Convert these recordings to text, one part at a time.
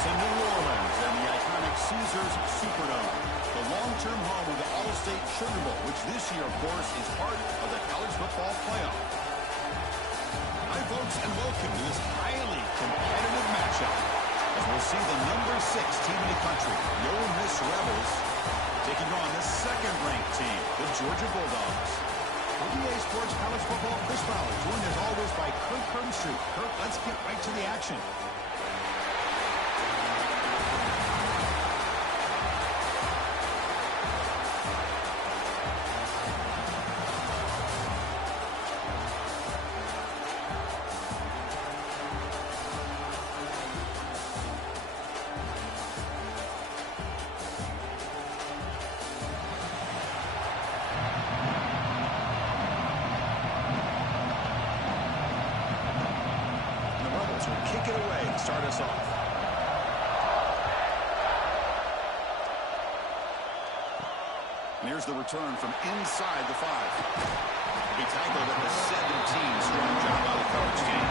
To New Orleans and the iconic Caesars Superdome, the long-term home of the All-State Sugar Bowl, which this year, of course, is part of the college football playoff. Hi, folks, and welcome to this highly competitive matchup as we'll see the number 6 team in the country, the Ole Miss Rebels, taking on the second-ranked team, the Georgia Bulldogs. For EA Sports College Football, Chris Fowler, joined as always by Kirk Herbstreit. Kirk, let's get right to the action. Kick it away to start us off. And here's the return from inside the 5. He'll be tackled at the 17. Strong job by the coverage team.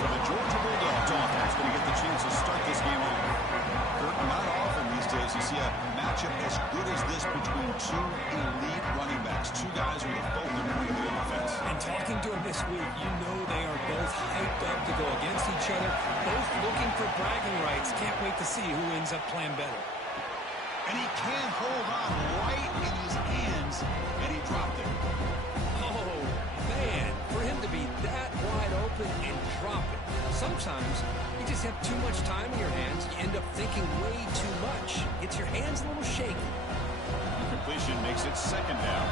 So the Georgia Bulldogs offense going to get the chance to start this game off. Kirk, not often these days you see a matchup as good as this between two elite running backs. Two guys with a focal point of the offense. And talking to him this week, you know they are both hyped up to go against each other, both looking for bragging rights. Can't wait to see who ends up playing better. And he can hold on right in his hands, and he dropped it. Oh, man, for him to be that wide open and drop it. Sometimes you just have too much time in your hands. You end up thinking way too much. Gets your hands a little shaky. The completion makes it second down.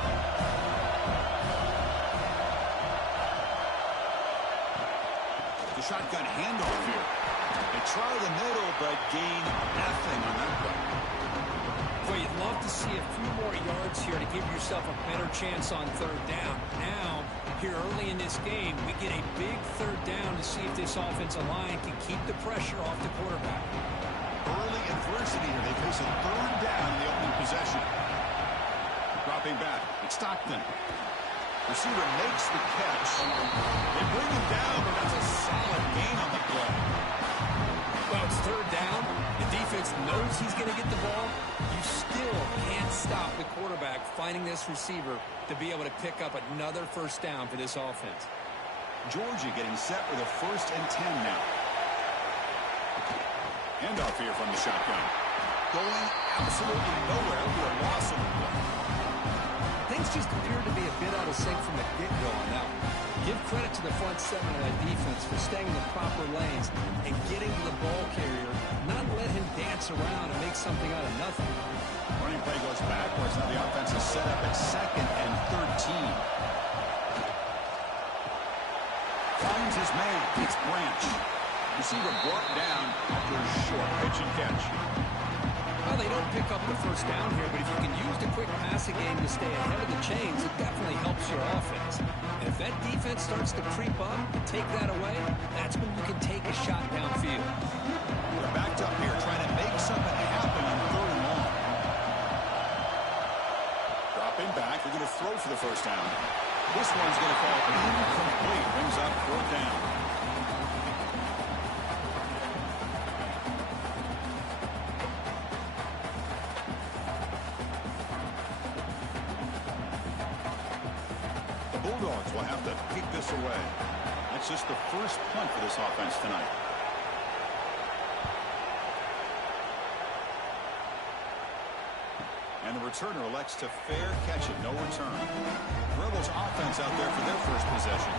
The shotgun handoff here. They try the middle, but gain nothing on that play. Well, you'd love to see a few more yards here to give yourself a better chance on third down. Now, here early in this game, we get a big third down to see if this offensive line can keep the pressure off the quarterback. Early adversity here. They face a third down in the opening possession. Dropping back, it's Stockton. Receiver makes the catch. They bring him down, but that's a solid gain on the play. Well, it's third down. The defense knows he's going to get the ball. You still can't stop the quarterback finding this receiver to be able to pick up another first down for this offense. Georgia getting set with a 1st and 10 now. Handoff here from the shotgun. Going absolutely nowhere with a loss of the play. Things just appear to be a bit out of sync from the get-go on that one. Give credit to the front 7 of that defense for staying in the proper lanes and getting to the ball carrier, not let him dance around and make something out of nothing. Running play goes backwards. Now the offense is set up at 2nd and 13. Finds his man. It's Branch. Receiver brought down after a short pitch and catch. Well, they don't pick up the first down here, but if you can use the quick passing game to stay ahead of the chains, it definitely helps your offense. And if that defense starts to creep up and take that away, that's when you can take a shot downfield. They're backed up here trying to make something happen on 3rd and long. Dropping back, they're going to throw for the first down. This one's going to fall incomplete. Brings up 4th down. Bulldogs will have to to kick this away. That's just the first punt for this offense tonight. And the returner elects to fair catch it. No return. Rebels offense out there for their first possession.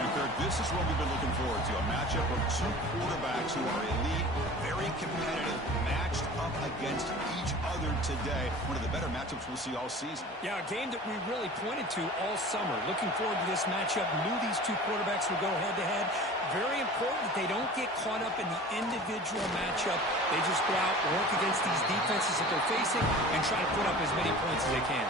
And Kirk, this is what we've been looking forward to. A matchup of two quarterbacks who are elite, very competitive, matched up against each other today. One of the better matchups we'll see all season. Yeah, a game that we really pointed to all summer. Looking forward to this matchup. Knew these two quarterbacks would go head-to-head. Very important that they don't get caught up in the individual matchup. They just go out, work against these defenses that they're facing, and try to put up as many points as they can.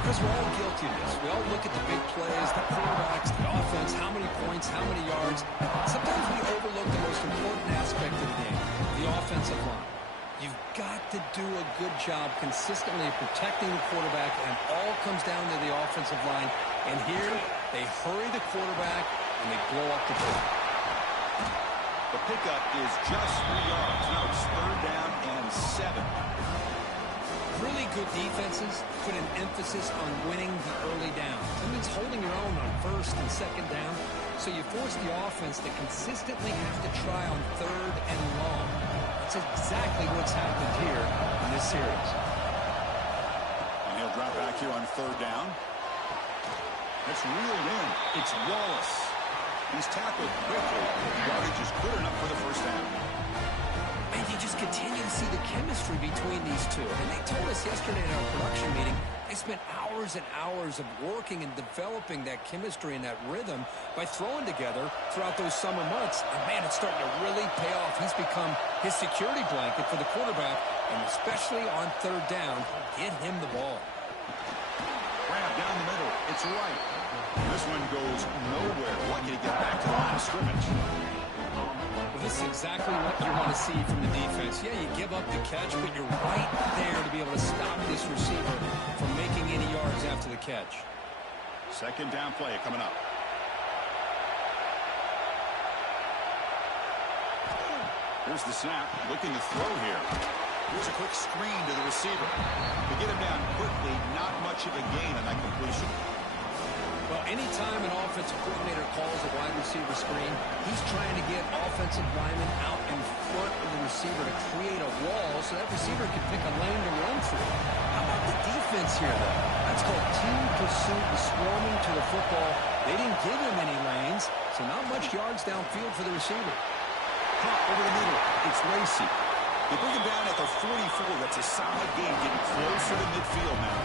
Because we're all guilty of this. We all look at the big plays, the quarterbacks, the offense, how many points, how many yards. Sometimes we overlook the most important aspect of the game, the offensive line. You've got to do a good job consistently protecting the quarterback, and it all comes down to the offensive line. And here, they hurry the quarterback, and they blow up the play. The pickup is just 3 yards. Now it's 3rd down and 7. Really good defenses put an emphasis on winning the early down. That means holding your own on 1st and 2nd down. So you force the offense to consistently have to try on 3rd and long. That's exactly what's happened here in this series. And he'll drop back here on 3rd down. That's reeled in. It's Wallace. He's tackled quickly. The yardage is good enough for the 1st down. And you just continue to see the chemistry between these two. And they told us yesterday in our production meeting, they spent hours and hours of working and developing that chemistry and that rhythm by throwing together throughout those summer months. And, man, it's starting to really pay off. He's become his security blanket for the quarterback, and especially on 3rd down, get him the ball. Grab down the middle. It's right. This one goes nowhere. Lucky to get back to the line of scrimmage. Well, this is exactly what you want to see from the defense. Yeah, you give up the catch, but you're right there to be able to stop this receiver from making any yards after the catch. 2nd down play coming up. Here's the snap. Looking to throw here. Here's a quick screen to the receiver. To get him down quickly, not much of a gain on that completion. Well, anytime an offensive coordinator calls a wide receiver screen, he's trying to get offensive linemen out in front of the receiver to create a wall so that receiver can pick a lane to run through. How about the defense here, though? That's called team pursuit and swarming to the football. They didn't give him any lanes, so not much yards downfield for the receiver. Pop over the middle. It's Lacey. They bring him down at the 44. That's a solid game, getting closer to midfield now.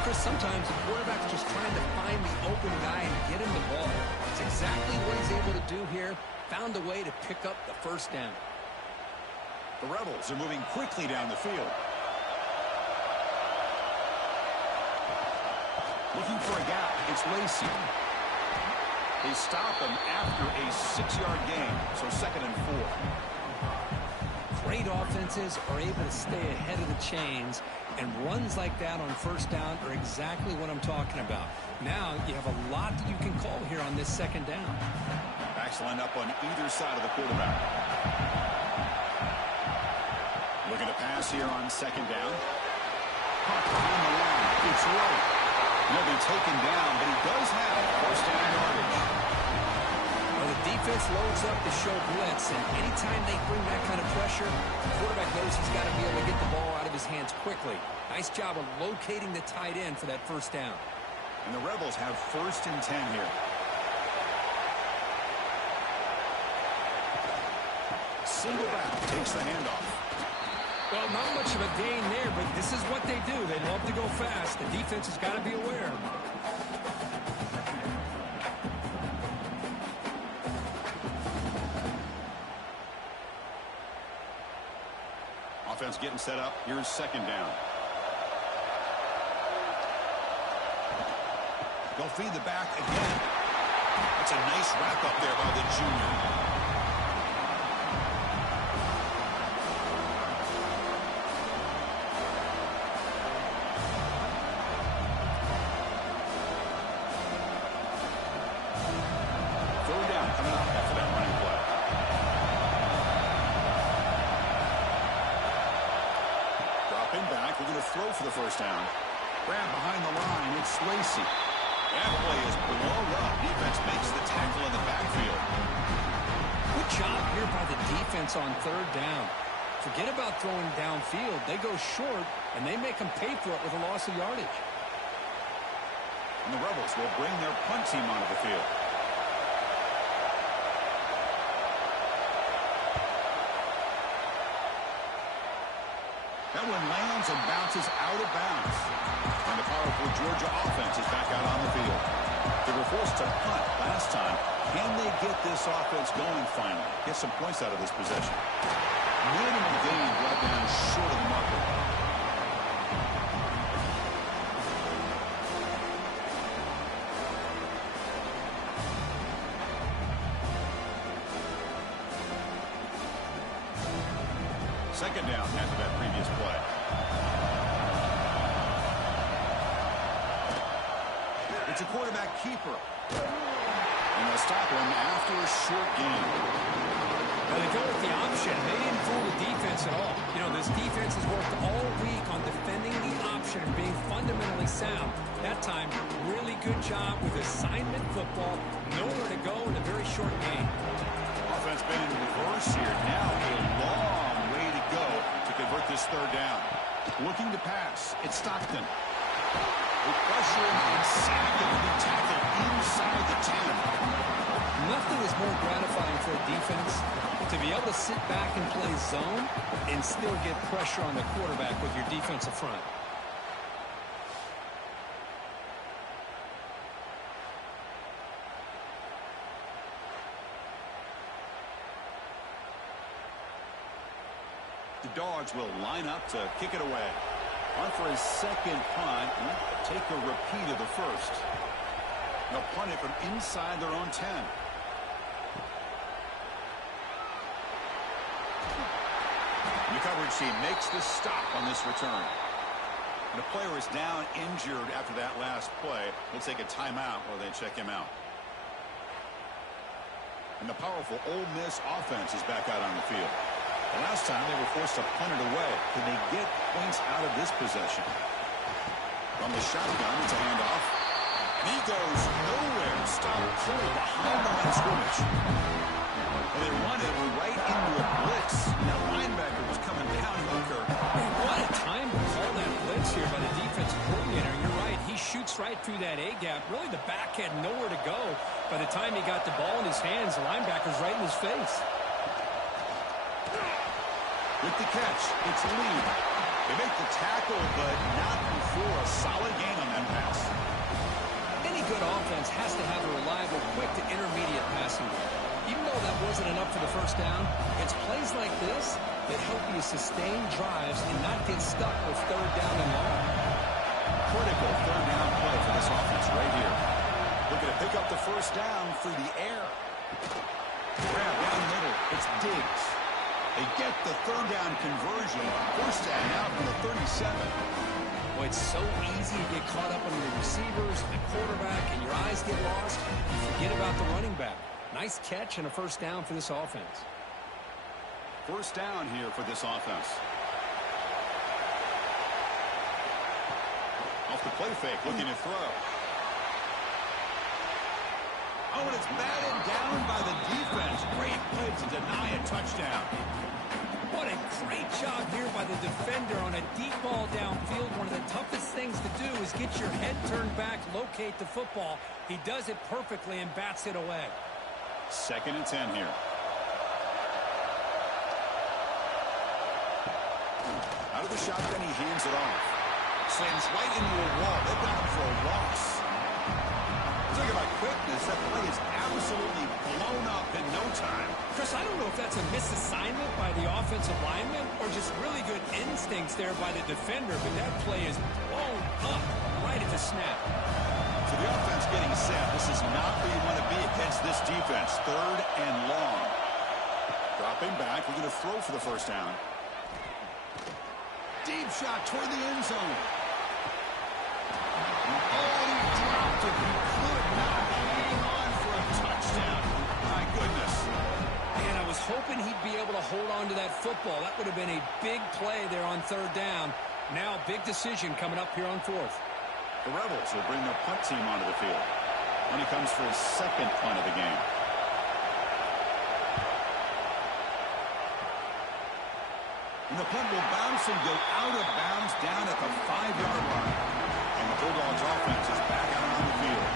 Chris, sometimes the quarterback's just trying to find the open guy and get him the ball. It's exactly what he's able to do here. Found a way to pick up the 1st down. The Rebels are moving quickly down the field. Looking for a gap. It's Lacey. They stop him after a 6-yard gain, so 2nd and 4. Great offenses are able to stay ahead of the chains, and runs like that on 1st down are exactly what I'm talking about. Now you have a lot that you can call here on this 2nd down. Backs lined up on either side of the quarterback. Looking to pass here on 2nd down. Pop behind the line. It's right. He'll be taken down, but he does have 1st down yardage. Well, the defense loads up to show blitz, and anytime they bring that kind of pressure, the quarterback knows he's got to be able to get the ball out of his hands quickly. Nice job of locating the tight end for that 1st down. And the Rebels have 1st and 10 here. Single back takes the handoff. Well, not much of a gain there, but this is what they do. They love to go fast. The defense has got to be aware. Offense getting set up. Here's 2nd down. They'll feed the back again. That's a nice wrap up there by the junior. Throw for the 1st down. Grab behind the line. It's Lacey. That play is defense on third down. Forget about throwing downfield. They go short, and they make them pay for it with a loss of yardage. And the Rebels will bring their punt team onto the field. That one lands and bounces out of bounds. And the powerful Georgia offense is back out on the field. They were forced to punt last time. Can they get this offense going finally? Get some points out of this possession. Minimum gain brought down short of the marker. Second down after that previous play. It's a quarterback keeper. And they'll stop him after a short gain. Now they go with the option. They didn't fool the defense at all. You know, this defense has worked all week on defending the option and being fundamentally sound. That time, really good job with assignment football. Nowhere to go in a very short game. Offense been in reverse here. Now a long way to go to convert this third down. Looking to pass. It's Stockton. With pressure and savagely tackled inside the 10. Nothing is more gratifying for a defense to be able to sit back and play zone and still get pressure on the quarterback with your defensive front. The Dogs will line up to kick it away. On for his second punt. Take a repeat of the first. They'll punt it from inside their own 10. The coverage team makes the stop on this return. And the player is down injured after that last play. They'll take a timeout or they check him out. And the powerful Ole Miss offense is back out on the field. The last time they were forced to punt it away. Can they get points out of this possession? From the shotgun, it's a handoff. He goes nowhere. Stop cold behind the line of scrimmage. And they run it right into a blitz. That linebacker was coming down Hooker. What a time to call that blitz here by the defensive coordinator. You're right. He shoots right through that A-gap. Really, the back had nowhere to go. By the time he got the ball in his hands, the linebacker's right in his face. With the catch, it's Lee. They make the tackle, but not before a solid gain on that pass. Any good offense has to have a reliable, quick to intermediate passing game. Even though that wasn't enough for the first down, it's plays like this that help you sustain drives and not get stuck with third down and long. Critical third down play for this offense right here. Looking to pick up the first down through the air. Grab down the middle. It's Diggs. They get the third down conversion. First down now from the 37. Boy, it's so easy to get caught up on your receivers and the quarterback, and your eyes get lost. You forget about the running back. Nice catch and a first down for this offense. First down here for this offense. Off the play fake, looking to throw. Oh, and it's batted down by the defense. Great play to deny a touchdown. What a great job here by the defender on a deep ball downfield. One of the toughest things to do is get your head turned back, locate the football. He does it perfectly and bats it away. 2nd and 10 here. Out of the shotgun, he hands it off. Slams right into a wall. They've got him for a loss. Talking about quickness, that play is absolutely blown up in no time. Chris, I don't know if that's a misassignment by the offensive lineman or just really good instincts there by the defender, but that play is blown up right at the snap. So the offense getting set. This is not where you want to be against this defense. 3rd and long. Dropping back. We're going to throw for the first down. Deep shot toward the end zone. Oh, he dropped it. He could not hang on for a touchdown. My goodness. Man, I was hoping he'd be able to hold on to that football. That would have been a big play there on 3rd down. Now, big decision coming up here on 4th. The Rebels will bring their punt team onto the field when he comes for his second punt of the game. And the punt will bounce and go out of bounds down at the 5-yard line. And the Bulldogs offense is back out on the field.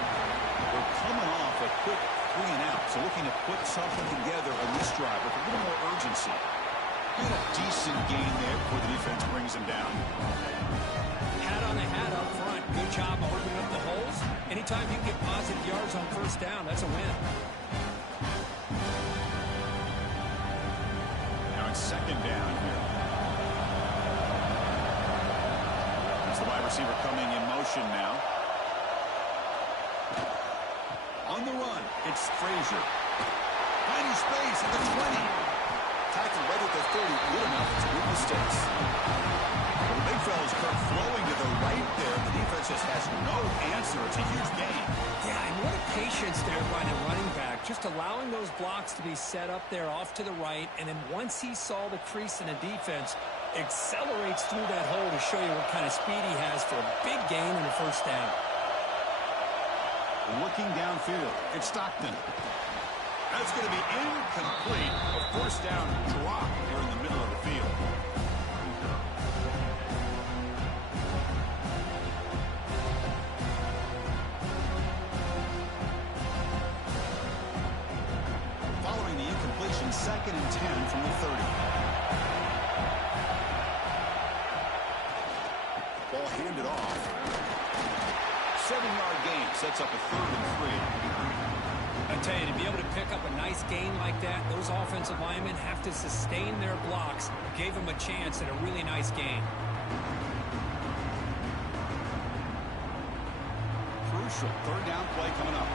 They're coming off a quick 3-and-out, so looking to put something together on this drive with a little more urgency. Get a decent gain there before the defense brings him down. Hat on the hat up front. Good job opening up the holes. Anytime you can get positive yards on first down, that's a win. Now it's second down here. That's the wide receiver coming in motion now. On the run, it's Frazier. Finding space at the 20. Tackle right at the 30, good enough to move the sticks. Well, the big fella's Kirk flowing to the right there. The defense just has no answer. It's a huge gain. Yeah, and what a patience there by the running back. Just allowing those blocks to be set up there off to the right, and then once he saw the crease in the defense, accelerates through that hole to show you what kind of speed he has for a big gain in the first down. Looking downfield, it's Stockton. That's going to be incomplete. A first down drop here in the middle of the field. Following the incompletion, 2nd and 10 from the 30. Ball handed off. 7-yard gain sets up a 3rd and 3. I tell you, to be able to pick up a nice gain like that, those offensive linemen have to sustain their blocks. Gave them a chance at a really nice gain. Crucial 3rd down play coming up.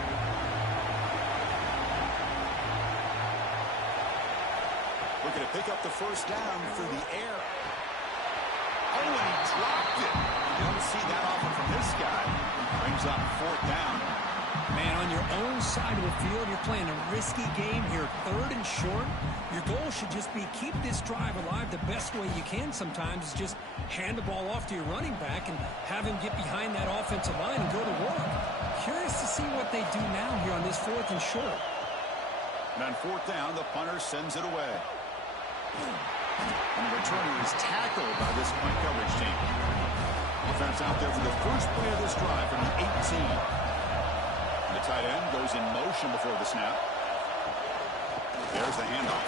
Looking to pick up the first down through the air. Oh, and he dropped it. You don't see that often from this guy. Brings up 4th down. Man, on your own side of the field, you're playing a risky game here. 3rd and short. Your goal should just be keep this drive alive the best way you can sometimes is just hand the ball off to your running back and have him get behind that offensive line and go to work. Curious to see what they do now here on this 4th and short. And on 4th down, the punter sends it away. And the returner is tackled by this point coverage team. Defense out there for the first play of this drive from the 18. The tight end goes in motion before the snap. There's the handoff.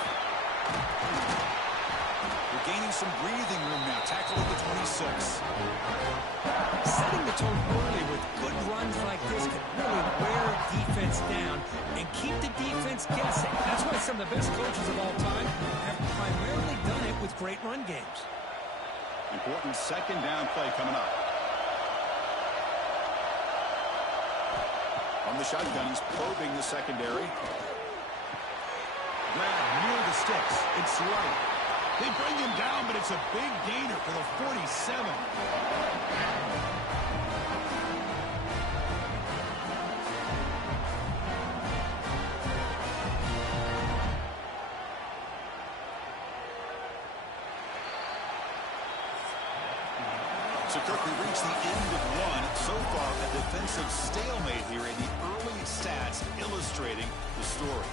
We're gaining some breathing room now. Tackle at the 26. Setting the tone early with good runs like this can really wear a defense down and keep the defense guessing. That's why some of the best coaches of all time have primarily done it with great run games. Important 2nd down play coming up. On the shotgun, he's probing the secondary. Grab near the sticks. It's right. They bring him down, but it's a big gainer for the 47. So, Kirk, we reached the end of one. So far, a defensive stalemate here in the early stats illustrating the story.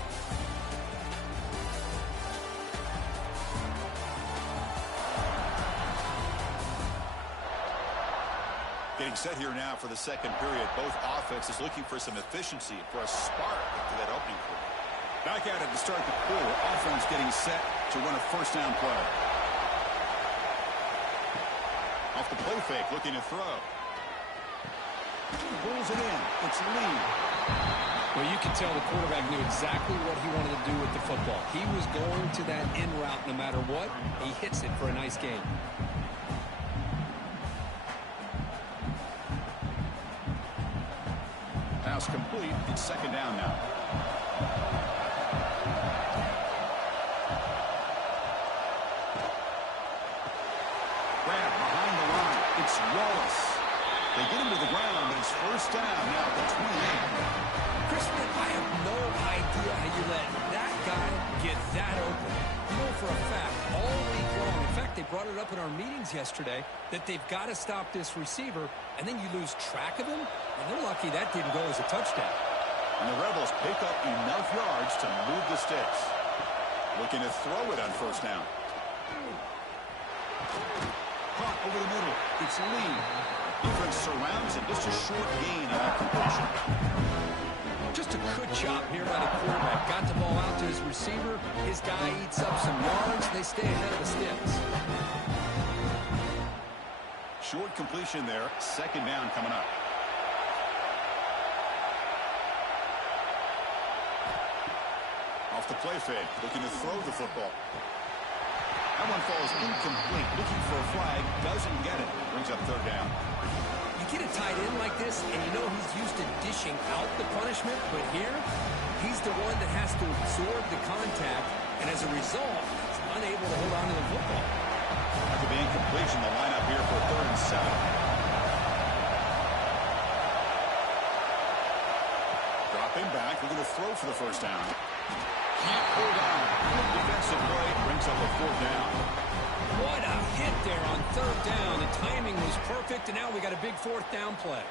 Getting set here now for the second period. Both offenses looking for some efficiency, for a spark to that opening quarter. Back at it to start the quarter. Offense getting set to run a first down play. Off the play fake, looking to throw. Rolls it in. It's Lee. Well, you can tell the quarterback knew exactly what he wanted to do with the football. He was going to that in route no matter what. He hits it for a nice gain. Pass complete. It's second down now. Grab behind the line. It's Wallace. They get him to the ground, but it's first down now at the 28. Crispin, I have no idea how you let that guy get that open. You know for a fact, all week long, in fact, they brought it up in our meetings yesterday, that they've got to stop this receiver, and then you lose track of him, and they're lucky that didn't go as a touchdown. And the Rebels pick up enough yards to move the sticks. Looking to throw it on first down. Caught over the middle. It's Lee. Defense surrounds it. Just a short gain on that completion. Just a good job here by the quarterback. Got the ball out to his receiver. His guy eats up some yards. They stay ahead of the sticks. Short completion there. Second down coming up. Off the play fake. Looking to throw the football. That one falls incomplete. Looking for a flag. Doesn't get it. Brings up third down. You get a tight end like this, and you know he's used to dishing out the punishment, but here, he's the one that has to absorb the contact, and as a result, he's unable to hold on to the football. After the incompletion, the lineup here for 3rd and 7. Dropping back, looking to throw for the first down. Can't pull down. Good defensive play brings up a 4th down. What a hit there on 3rd down. The timing was perfect, and now we got a big 4th down play.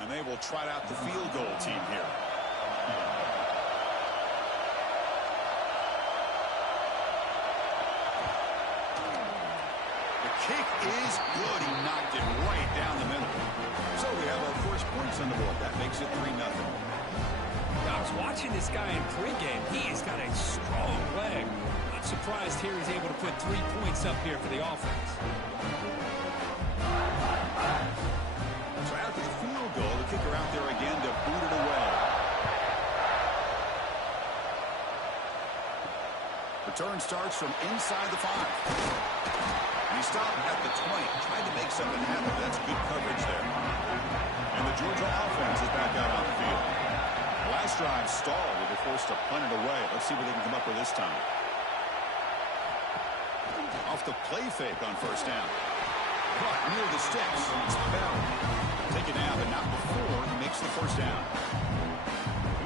And they will trot out the field goal team here. The kick is good. He knocked it right down the middle. So we have our first points on the board. That makes it 3-0. I was watching this guy in pregame. He has got a strong leg. Not surprised here he's able to put 3 points up here for the offense. So after the field goal, the kicker out there again to boot it away. Return starts from inside the 5. And he stopped at the 20. Tried to make something happen. That's good coverage there. And the Georgia offense is back out on the field. Last drive stalled. They were forced to punt it away. Let's see what they can come up with this time. Off the play fake on first down. Caught near the sticks. It's Bell. Take it down, but not before he makes the first down.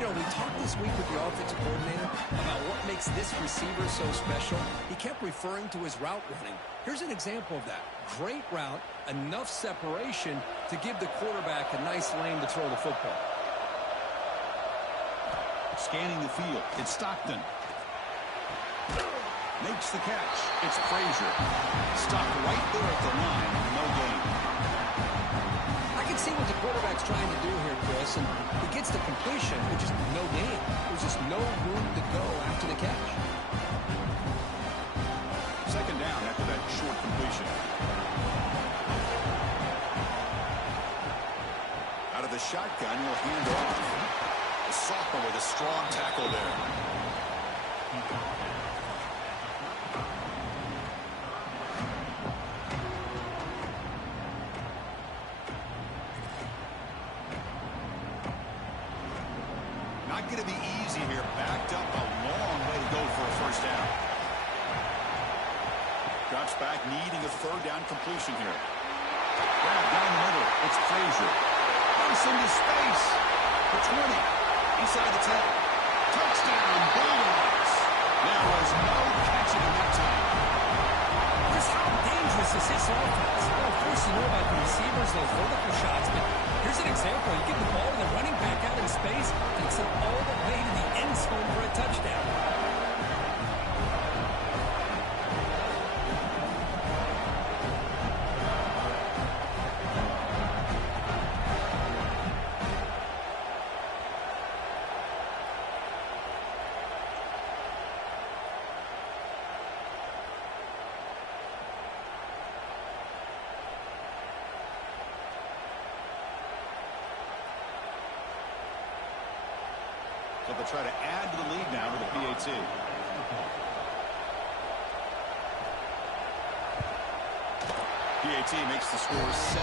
You know, we talked this week with the offensive coordinator about what makes this receiver so special. He kept referring to his route running. Here's an example of that. Great route, enough separation to give the quarterback a nice lane to throw the football. Scanning the field. It's Stockton. Makes the catch. It's Frazier. Stopped right there at the line. No gain. I can see what the quarterback's trying to do here, Chris, and he gets the completion, but just no gain. There's just no room to go after the catch. Second down after that short completion. Out of the shotgun, he'll hand off. The sophomore with a strong tackle there. Not going to be easy here. Backed up a long way to go for a first down. Drops back, needing a 3rd down completion here. Grab down the middle. It's Frazier. Runs into space. The 20. Inside the 10. Touchdown, Bulldogs. There was no catching him that time. Chris, how dangerous is this offense? Well, of course, you know about the receivers, those vertical shots, but here's an example. You get the ball and the running back out in space, takes it all the way to the end zone for a touchdown. So they'll try to add to the lead now with the PAT. PAT makes the score 7-3.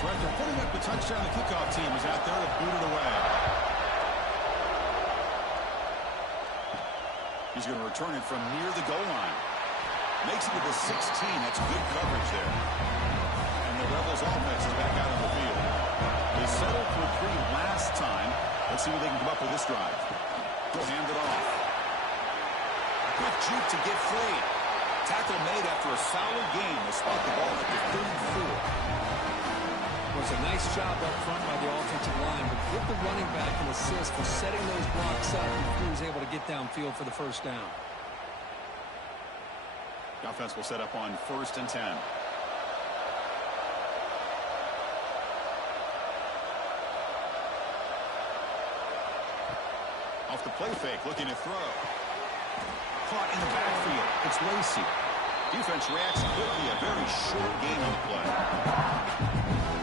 So after putting up the touchdown, the kickoff team is out there to boot it away. He's going to return it from near the goal line. Makes it to the 16. That's good coverage there. And the Rebels offense is back out on the field. They settled for 3 last time. Let's see what they can come up with this drive. He'll hand it off. Quick juke to get free. tackle made after a solid gain. They spot the ball at the 34. It was a nice job up front by the offensive line, but give the running back an assist for setting those blocks up before he was able to get downfield for the first down. The offense will set up on 1st and 10. Off the play fake, looking to throw. Caught in the backfield. It's Lacey. Defense reacts quickly. A very short gain on the play.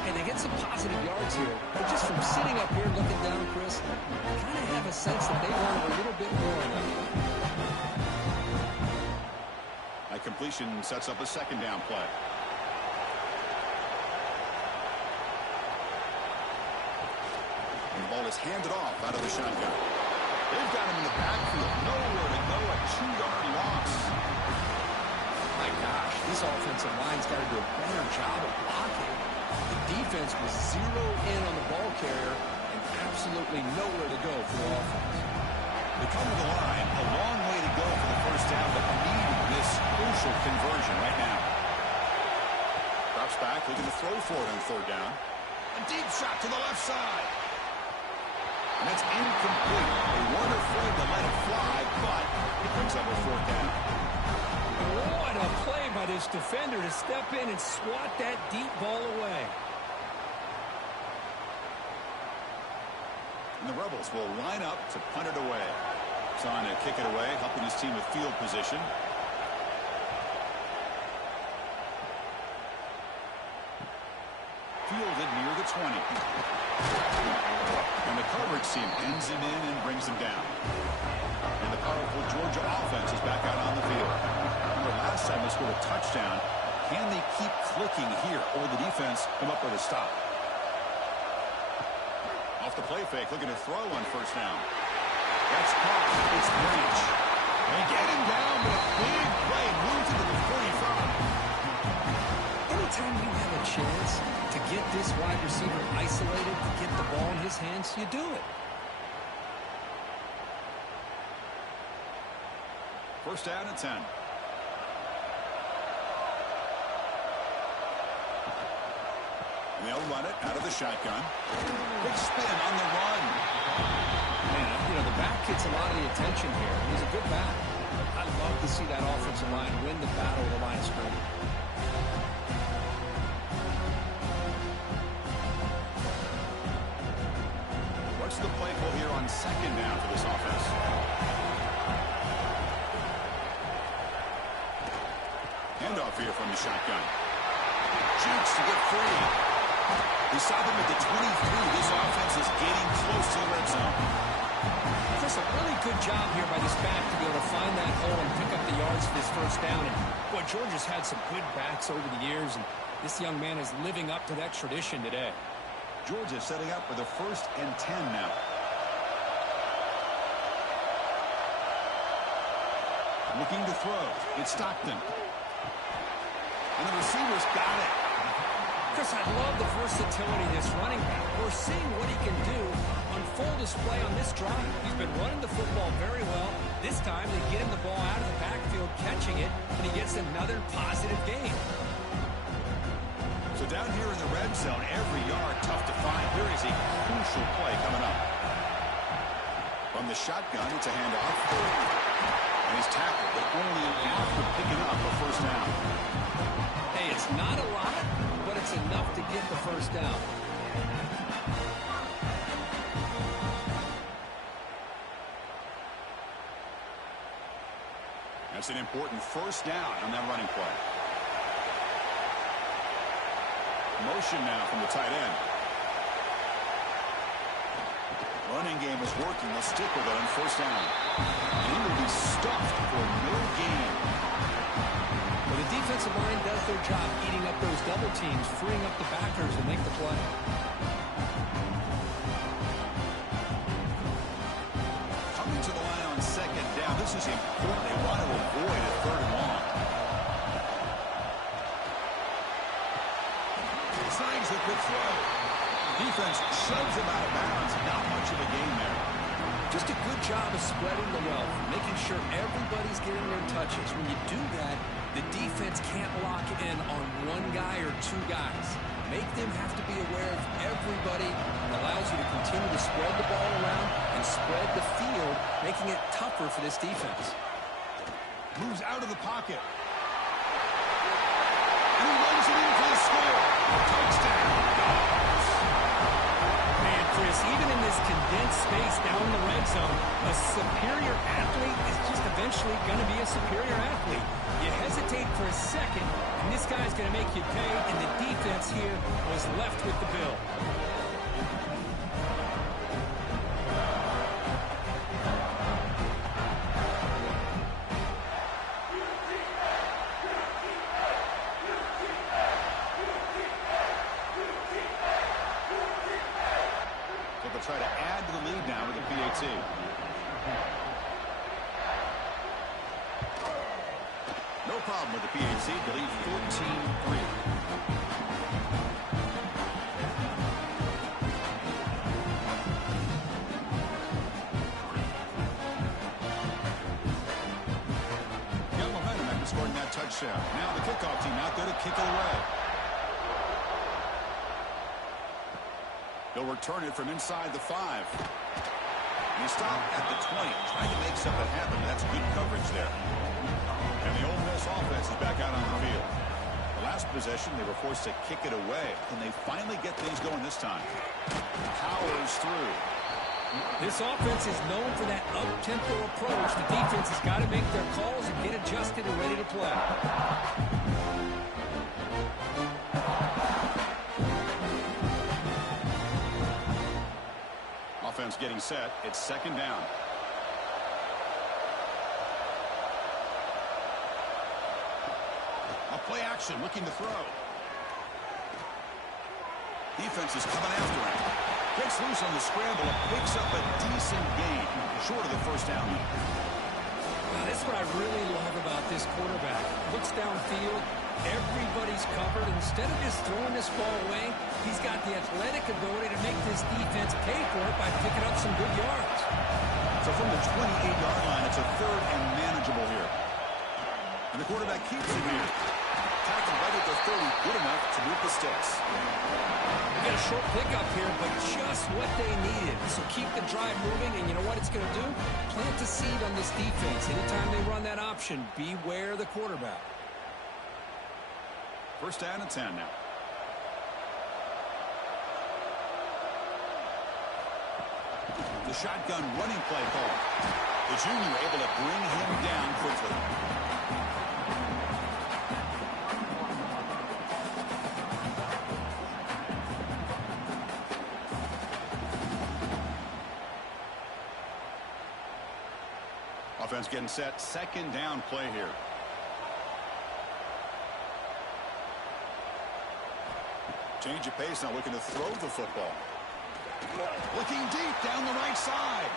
And they get some positive yards here. But just from sitting up here looking down, Chris, I kind of have a sense that they wanted a little bit more on that. That completion sets up a 2nd down play. And the ball is handed off out of the shotgun. They've got him in the backfield. Nowhere to go. A 2-yard loss. My gosh, this offensive line's got to do a better job of blocking. The defense was zeroed in on the ball carrier and absolutely nowhere to go for the offense. They come to the line. A long way to go for the first down, but needing this crucial conversion right now. Drops back, looking to throw for it on 3rd down. A deep shot to the left side. And that's incomplete. They weren't afraid to let it fly, but it brings up a 4th down. What a play by this defender to step in and swat that deep ball away. And the Rebels will line up to punt it away. Trying to kick it away, helping his team with field position. Fielded near the 20. And the coverage team ends him in and brings him down. And the powerful Georgia offense is back out on the field. Remember last time they scored a touchdown. Can they keep clicking here, or will the defense come up with a stop? Off the play fake, looking to throw on 1st down. That's caught. It's Branch. They get him down, but a big play moves into the 45. Anytime you have a chance to get this wide receiver isolated, to get the ball in his hands, you do it. 1st down and 10. And they'll run it out of the shotgun. Big spin on the run. Man, you know, the back gets a lot of the attention here. He's a good back. I'd love to see that offensive line win the battle of the line of scrimmage. What's the play call here on 2nd down for this offense? Handoff here from the shotgun. Shoots to get free. We saw them at the 23. This offense is getting close to the red zone. Chris, a really good job here by this back to be able to find that hole and pick up the yards for this 1st down. And boy, Georgia's had some good backs over the years, and this young man is living up to that tradition today. Georgia setting up for the 1st and 10 now. Looking to throw. It's Stockton. And the receiver's got it. Chris, I love the versatility of this running back. We're seeing what he can do on full display on this drive. He's been running the football very well. This time they get him the ball out of the backfield, catching it, and he gets another positive gain. So down here in the red zone, every yard tough to find. Here is a crucial play coming up. From the shotgun, it's a handoff. And he's tackled, but only after picking up a 1st down. Hey, it's not a lot, but it's enough to get the 1st down. That's an important 1st down on that running play. Motion now from the tight end. Running game is working. They'll stick with it on 1st down. And he will be stuffed for no gain. Well, the defensive line does their job eating up those double teams, freeing up the backers to make the play. Coming to the line on 2nd down. This is important. They want to avoid a 3rd and long. Signs the quick throw. Defense shoves him out of bounds. Not much of a gain there. Just a good job of spreading the wealth, making sure everybody's getting their touches. When you do that, the defense can't lock in on one guy or two guys. Make them have to be aware of everybody. It allows you to continue to spread the ball around and spread the field, making it tougher for this defense. Moves out of the pocket. And he runs it in for the score. Touchdown, Dogs. Man, Chris, even in this condensed space down in the red zone, a superior athlete is just eventually going to be a superior athlete. You hesitate for a second, and this guy's going to make you pay, and the defense here was left with the bill. So they'll try to add to the lead now with the PAT. No problem with the PAT. They lead 14-3. Got momentum after scoring that touchdown. Now the kickoff team out there to kick it away. They'll return it from inside the 5. And he stopped at the 20, trying to make something happen. That's good coverage there. And the Ole Miss offense is back out on the field. The last possession, they were forced to kick it away. Can they finally get things going this time? Powers through. This offense is known for that up-tempo approach. The defense has got to make their calls and get adjusted and ready to play. Offense getting set. It's second down. A play action, looking to throw. Defense is coming after him. Gets loose on the scramble and picks up a decent gain. Short of the first down. That's what I really love about this quarterback. Looks downfield. Everybody's covered. Instead of just throwing this ball away, he's got the athletic ability to make this defense pay for it by picking up some good yards. So from the 28-yard line, it's a third and manageable here. And the quarterback keeps it here. Tackle right at the 30, good enough to move the sticks. They got a short pickup here, but just what they needed. So keep the drive moving, and you know what it's going to do? Plant a seed on this defense. Anytime they run that option, beware the quarterback. First down and 10 now. The shotgun running play call. The junior able to bring him down quickly. Offense getting set. Second down play here. Change of pace now, looking to throw the football. Looking deep down the right side.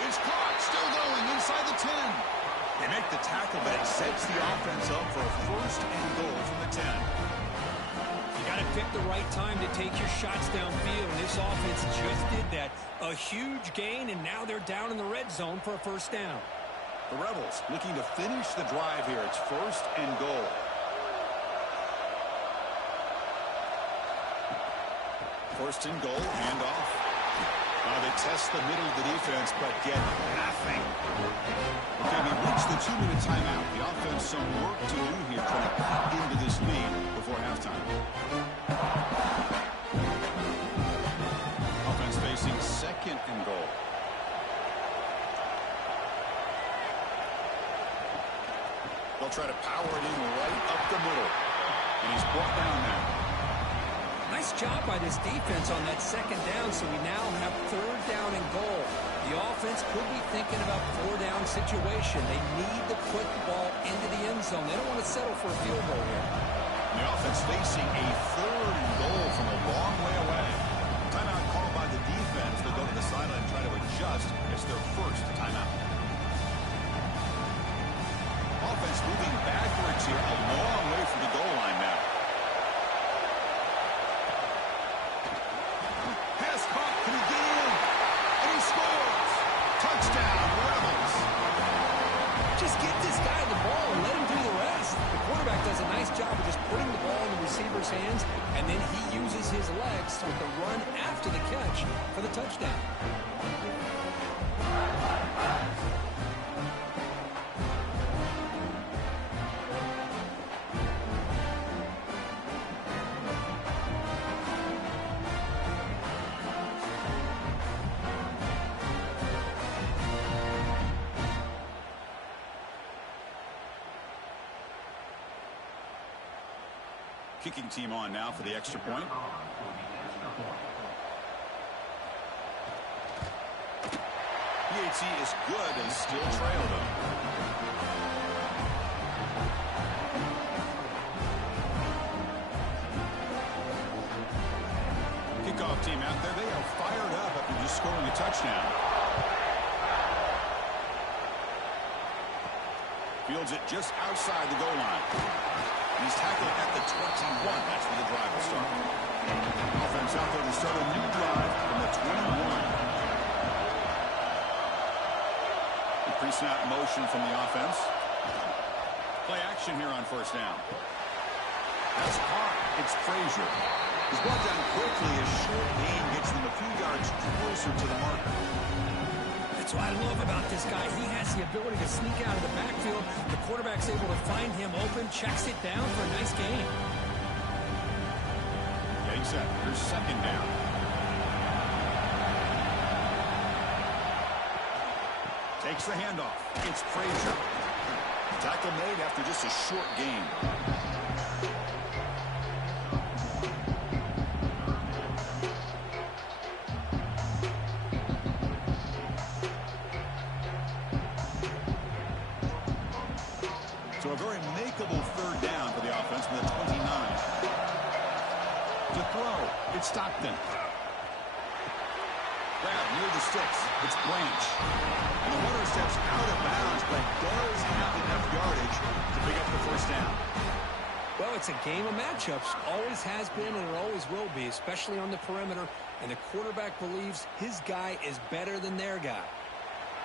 It's caught, still going inside the 10. They make the tackle, but it sets the offense up for a first and goal from the 10. You got to pick the right time to take your shots downfield, and this offense just did that. A huge gain, and now they're down in the red zone for a first down. The Rebels looking to finish the drive here. It's first and goal. First and goal, handoff. Now they test the middle of the defense, but get nothing. Okay, we reached the 2-minute timeout. The offense some work to do here, trying to cut into this lead before halftime. Offense facing second and goal. They'll try to power it in right up the middle. And he's brought down now. Nice job by this defense on that second down, so we now have third down and goal. The offense could be thinking about four-down situation. They need to put the ball into the end zone. They don't want to settle for a field goal here. The offense facing a third and goal from a long way away. Timeout called by the defense. They'll go to the sideline and try to adjust. It's their first timeout. Offense moving backwards here, a long way from the goal line now. just get this guy the ball and let him do the rest. The quarterback does a nice job of just putting the ball in the receiver's hands, and then he uses his legs with the run after the catch for the touchdown. Kicking team on now for the extra point. PAT is good and still trail them. Kickoff team out there. They are fired up after just scoring a touchdown. Fields it just outside the goal line. He's tackled at the 21. That's where the drive will start. Offense out there to start a new drive from the 21. The pre-snap motion from the offense. Play action here on first down. That's caught. It's Frazier. He's brought down quickly. A short gain gets them a few yards closer to the marker. That's what I love about this guy. He has the ability to sneak out of the backfield. The quarterback's able to find him open, checks it down for a nice gain. Getting set. Here's second down. Takes the handoff. It's Frazier. Tackle made after just a short gain. So a very makeable third down for the offense from the 29. To throw, it's Stockton. Grab near the sticks. It's Branch. And the runner steps out of bounds, but does have enough yardage to pick up the first down. Well, it's a game of matchups. Always has been and it always will be, especially on the perimeter. And the quarterback believes his guy is better than their guy.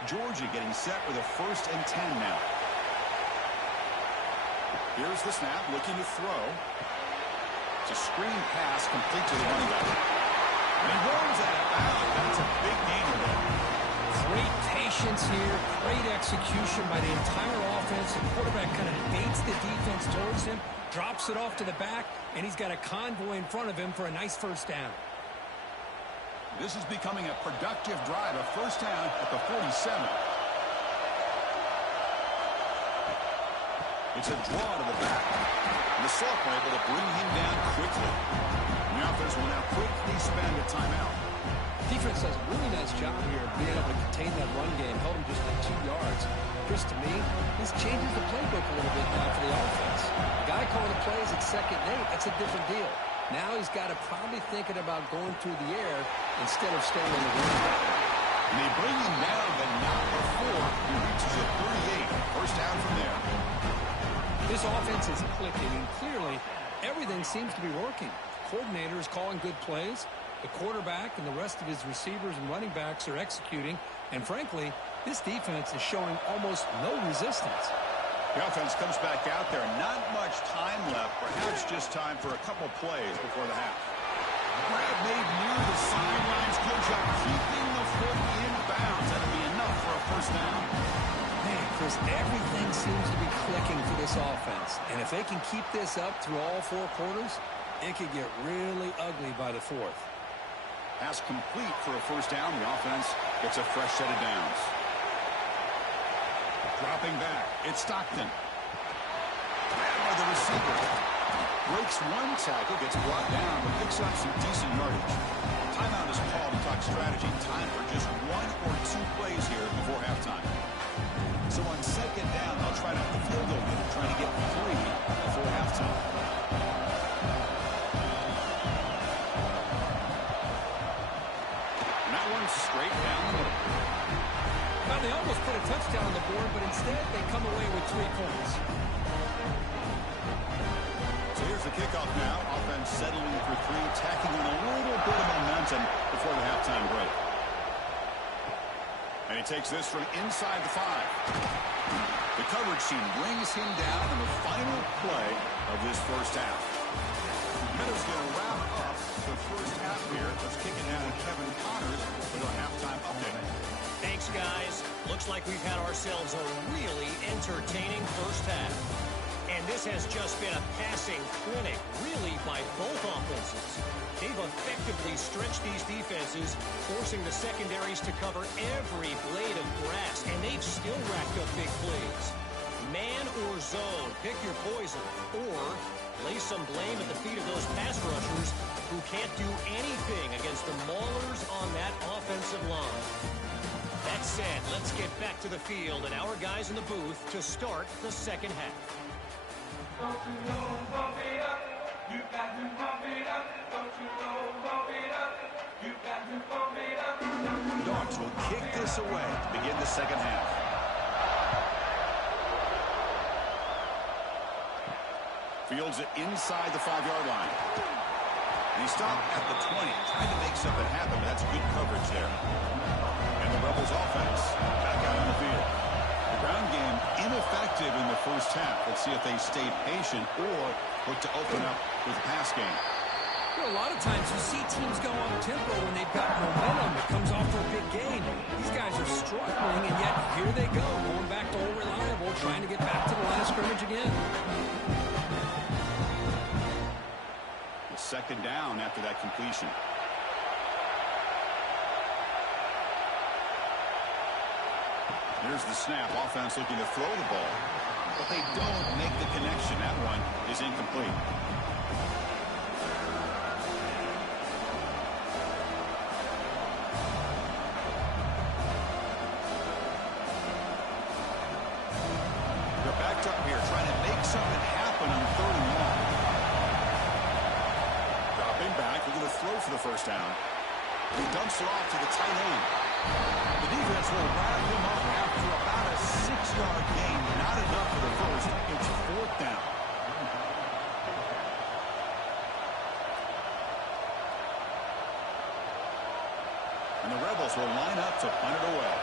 Georgia getting set with a 1st and 10 now. Here's the snap, looking to throw. It's a screen pass complete to the running back. And he runs out of bounds. That's a big gainer there. Great patience here, great execution by the entire offense. The quarterback kind of baits the defense towards him, drops it off to the back, and he's got a convoy in front of him for a nice first down. This is becoming a productive drive, a first down at the 47. It's a draw to the back. And the Salk were able to bring him down quickly. And the offense will now quickly spend a timeout. Defense does a really nice job here of being able to contain that run game, held him just at 2 yards. Chris, to me, this changes the playbook a little bit now for the offense. The guy calling the plays at 2nd and 8, that's a different deal. Now he's got to probably thinking about going through the air instead of staying in the run. And they bring him down, but not before he reaches a 38. First down from there. This offense is clicking, and clearly everything seems to be working. The coordinator is calling good plays. The quarterback and the rest of his receivers and running backs are executing. And frankly, this defense is showing almost no resistance. The offense comes back out there. Not much time left. Perhaps just time for a couple plays before the half. Grab made near the sidelines. Good job keeping the foot in bounds. That'll be enough for a first down. Man, Chris, everything seems to be clicking for this offense. And if they can keep this up through all 4 quarters, it could get really ugly by the 4th. Pass complete for a first down. The offense gets a fresh set of downs. Dropping back, it's Stockton. Grabbed by the receiver. Breaks one tackle, gets brought down, but picks up some decent yardage. Timeout is called to talk strategy. Time for just 1 or 2 plays here before halftime. So on 2nd down, they'll try out the field goal unit, trying to get 3 before halftime. And that one's straight down the middle. Well, they almost put a touchdown on the board, but instead they come away with 3 points. So here's the kickoff now. Offense settling for 3, tacking on a little bit of momentum before the halftime break. And he takes this from inside the 5. The coverage team brings him down in the final play of this first half. Minutes going to wrap up the first half here. Let's kick it down to Kevin Connors with our halftime update. Thanks, guys. Looks like we've had ourselves a really entertaining first half. And this has just been a passing clinic, really, by both offenses. They've effectively stretched these defenses, forcing the secondaries to cover every blade of grass, and they've still racked up big plays. Man or zone, pick your poison, or lay some blame at the feet of those pass rushers who can't do anything against the maulers on that offensive line. That said, let's get back to the field and our guys in the booth to start the second half. Don't you know, bump it up. You got to bump it up. Don't you know, bump it up. You got to bump it up. Dogs will kick this away to begin the second half. Fields it inside the 5-yard line. And he stopped at the 20, trying to make something happen, but that's good coverage there. And the Rebels offense back out on the field. The ground game ineffective in the first half. Let's see if they stay patient or look to open up with a pass game. You know, a lot of times you see teams go up tempo when they've got momentum that comes off for a big gain. These guys are struggling, and yet here they go, going back to old reliable, trying to get back to the line of scrimmage again. The second down after that completion. Here's the snap. Offense looking to throw the ball, but they don't make the connection. That one is incomplete. They're backed up here trying to make something happen on 3rd and long. Dropping back, looking to throw for the first down. He dumps it off to the tight end. The defense will wrap him up after about a 6-yard gain. Not enough for the first. It's 4th down. And the Rebels will line up to punt it away.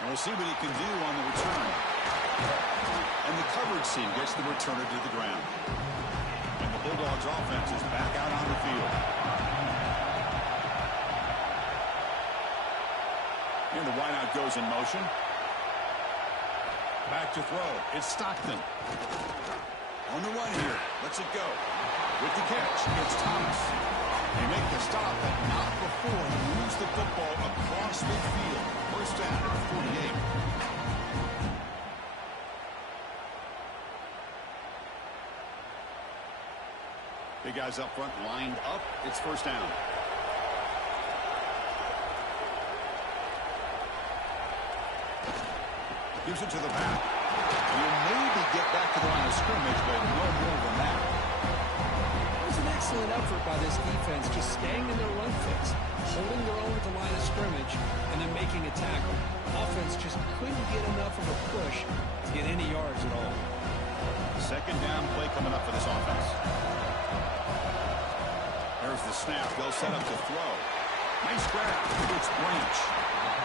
And we'll see what he can do on the return. And the coverage team gets the returner to the ground. And the Bulldogs offense is back out on the field. And the wideout goes in motion. Back to throw. It's Stockton. On the run here. Lets it go. With the catch, it's Thomas. They make the stop, but not before he moves the football across midfield. First down at the 48. Big guys up front lined up. It's first down. Gives it to the back. He'll maybe get back to the line of scrimmage, but no more than that. It was an excellent effort by this defense, just staying in their run fix, holding their own at the line of scrimmage, and then making a tackle. Offense just couldn't get enough of a push to get any yards at all. Second down play coming up for this offense. There's the snap. They'll set up to throw. Nice grab. It's Branch.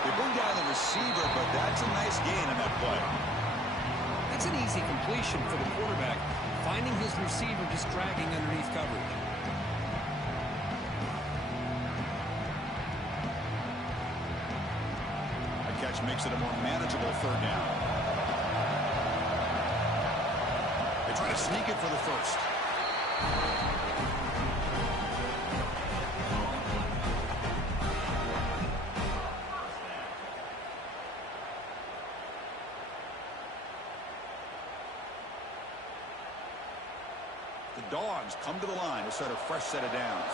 They bring down the receiver, but that's a nice gain in that play. That's an easy completion for the quarterback, finding his receiver just dragging underneath coverage. A catch makes it a more manageable third down. They try to sneak it for the first. The Dogs come to the line to start a fresh set of downs.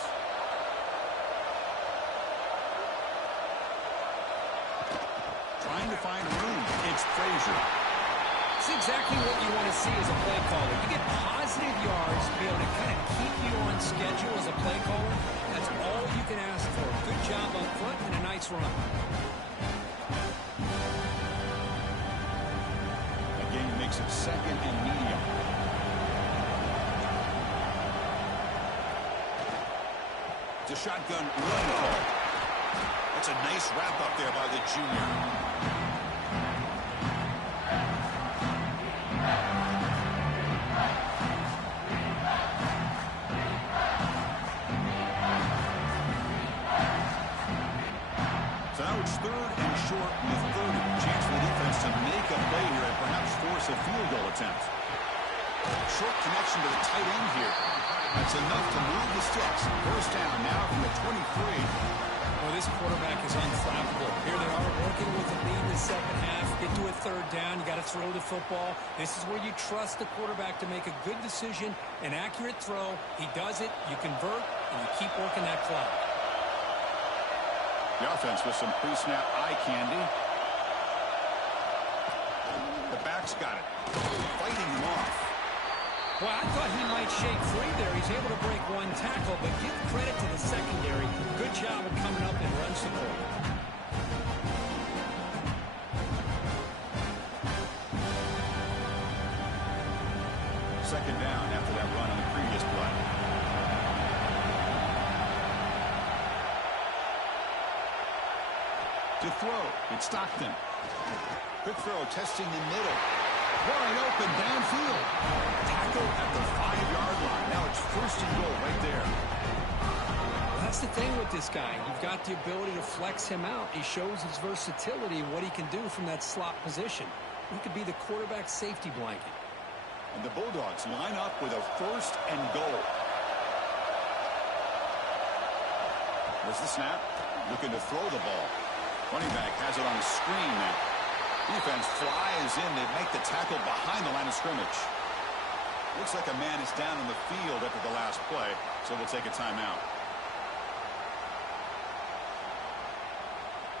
Trying to find room. It's Frazier. It's exactly what you want to see as a play caller. You get positive yards to be able to kind of keep you on schedule as a play caller. That's all you can ask for. Good job up front and a nice run. Again, makes it second and medium. The shotgun run call. That's a nice wrap up there by the junior. So now it's 3rd and short with 30. Chance for the defense to make a play here and perhaps force a field goal attempt. Short connection to the tight end here. That's enough to move the sticks. First down now from the 23. Well, this quarterback is unflappable. Here they are working with the lead in the second half. Get to a 3rd down. You got to throw the football. This is where you trust the quarterback to make a good decision, an accurate throw. He does it. You convert, and you keep working that clock. The offense with some pre-snap eye candy. The back's got it. Fighting him off. Well, I thought he might shake free there. He's able to break one tackle, but give credit to the secondary. Good job of coming up and run support. Second down after that run on the previous play. To throw, it's Stockton. Quick throw, testing the middle. Wide open downfield. Tackle at the 5-yard line. Now it's 1st and goal right there. Well, that's the thing with this guy. You've got the ability to flex him out. He shows his versatility, what he can do from that slot position. He could be the quarterback safety blanket. And the Bulldogs line up with a 1st and goal. There's the snap. Looking to throw the ball. Running back has it on a screen now. Defense flies in. They make the tackle behind the line of scrimmage. Looks like a man is down on the field after the last play, so they'll take a timeout.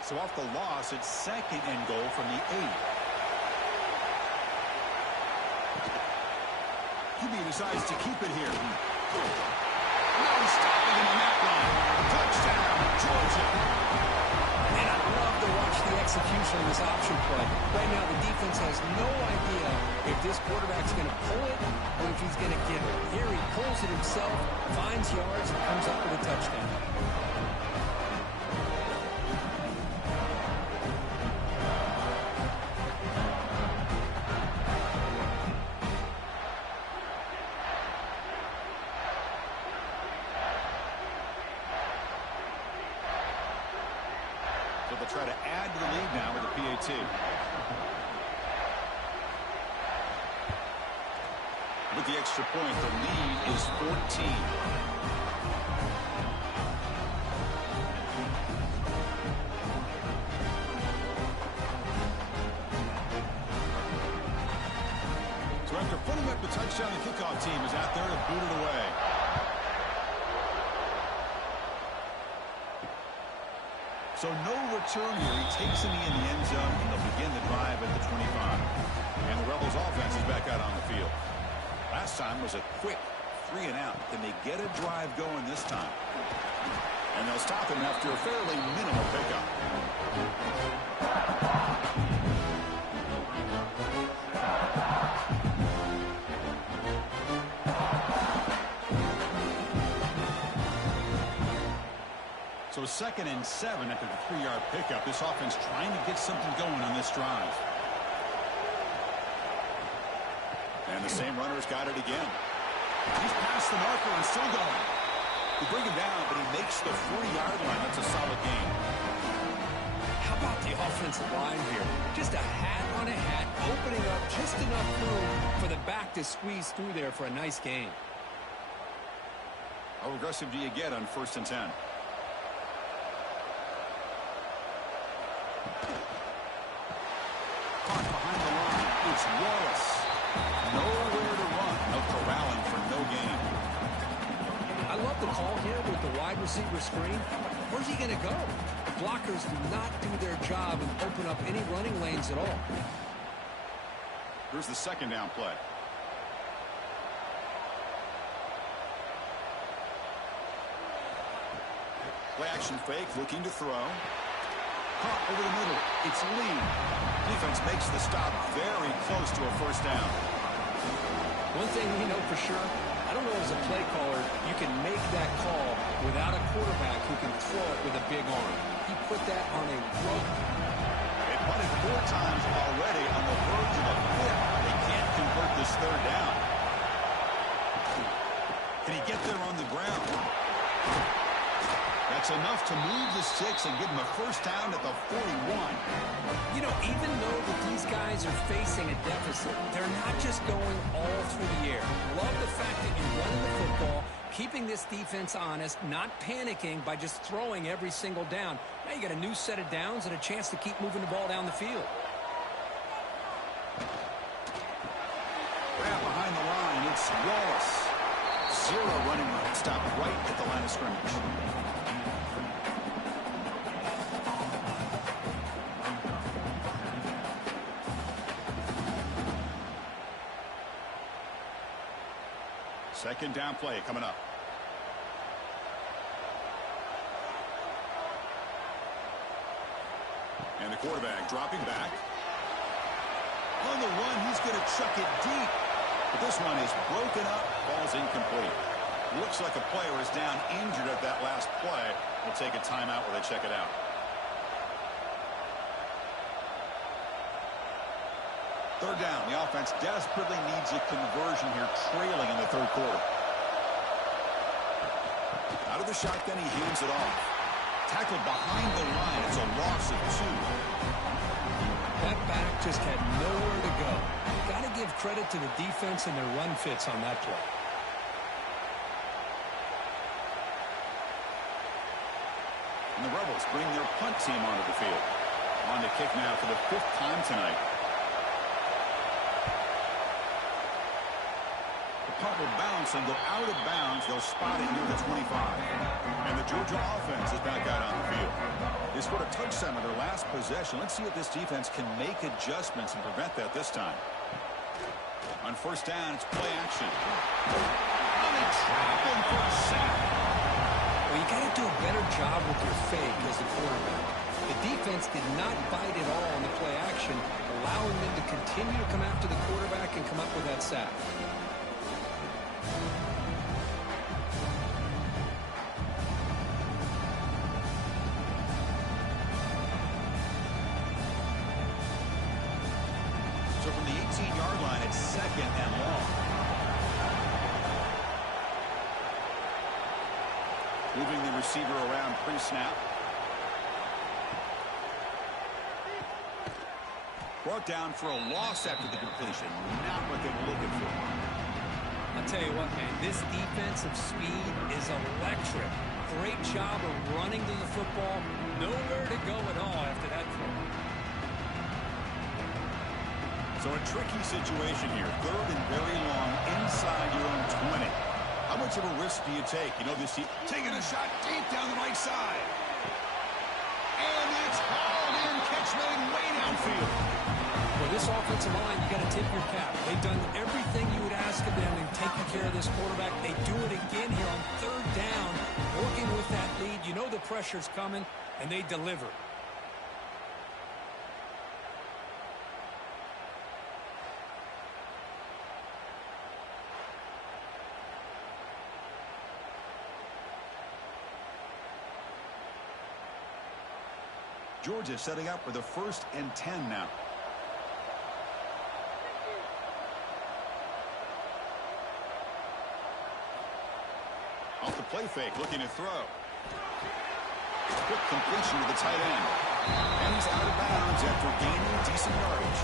So off the loss, it's 2nd and goal from the 8. QB decides to keep it here. No stopping him on that line. Touchdown, Georgia. And I love to watch the execution of this option play. Right now, the defense has no idea if this quarterback's going to pull it or if he's going to give it. Here he pulls it himself, finds yards, and comes up with a touchdown. So they'll try to add to the lead now with a PAT. With the extra point, the lead is 14. So after putting up the touchdown, the kickoff team is out there to boot it away. So no return here. He takes it in the end zone, and they'll begin the drive at the 25. And the Rebels offense is back out on the field. Last time was a quick 3-and-out. Can they get a drive going this time? And they'll stop him after a fairly minimal pickup. So 2nd and 7 after the 3-yard pickup. This offense trying to get something going on this drive. And the same runner's got it again. He's past the marker and still going. They bring him down, but he makes the 40-yard line. That's a solid gain. How about the offensive line here? Just a hat on a hat, opening up just enough room for the back to squeeze through there for a nice gain. How aggressive do you get on 1st and 10? Caught behind the line. It's Wallace. Nowhere to run. No corralling for no gain. I love the call here with the wide receiver screen. Where's he going to go? The blockers do not do their job and open up any running lanes at all. Here's the 2nd down play. Play action fake, looking to throw. Caught over the middle. It's Lee. Defense makes the stop very close to a 1st down. One thing we know for sure, I don't know as a play caller, you can make that call without a quarterback who can throw it with a big arm. He put that on a rope. They punted 4 times already on the verge of a 5th. They can't convert this 3rd down. Can he get there on the ground? That's enough to move the sticks and give him a 1st down at the 41. You know, even though that these guys are facing a deficit, they're not just going all through the air. Love the fact that you're running the football, keeping this defense honest, not panicking by just throwing every single down. Now you got a new set of downs and a chance to keep moving the ball down the field. Grab behind the line. It's Wallace. 0 running room. Stop right at the line of scrimmage. Second down play coming up. And the quarterback dropping back. On the run, he's going to chuck it deep. But this one is broken up, falls incomplete. Looks like a player is down injured at that last play. We'll take a timeout while they check it out. Third down. The offense desperately needs a conversion here, trailing in the 3rd quarter. Out of the shotgun, he hands it off. Tackled behind the line. It's a loss of 2. That back just had nowhere to go. Got to give credit to the defense and their run fits on that play. And the Rebels bring their punt team onto the field. On to kick now for the 5th time tonight. The punt will bounce and go out of bounds. They'll spot it near the 25. And the Georgia offense is back out on the field. They scored a touchdown on their last possession. Let's see if this defense can make adjustments and prevent that this time. On 1st down, it's play action. Oh, they trap him for a sack. Well, you got to do a better job with your fake as the quarterback. The defense did not bite at all on the play action, allowing them to continue to come after the quarterback and come up with that sack. So from the 18-yard line, it's 2nd and long. Moving the receiver around pre-snap. Brought down for a loss after the completion. Not what they were looking for. I'll tell you what, man, this defensive speed is electric. Great job of running to the football. Nowhere to go at all after that throw. So a tricky situation here. 3rd and very long inside your own 20. How much of a risk do you take? You know, this team taking a shot deep down the right side. And it's hauled in, catch made way downfield. Well, this offensive line, you got to tip your cap. They've done everything you would ask of them in taking care of this quarterback. They do it again here on 3rd down, working with that lead. You know the pressure's coming, and they deliver. Georgia setting up for the 1st and 10 now. Off the play fake, looking to throw. Quick completion to the tight end. And he's out of bounds after gaining decent yardage.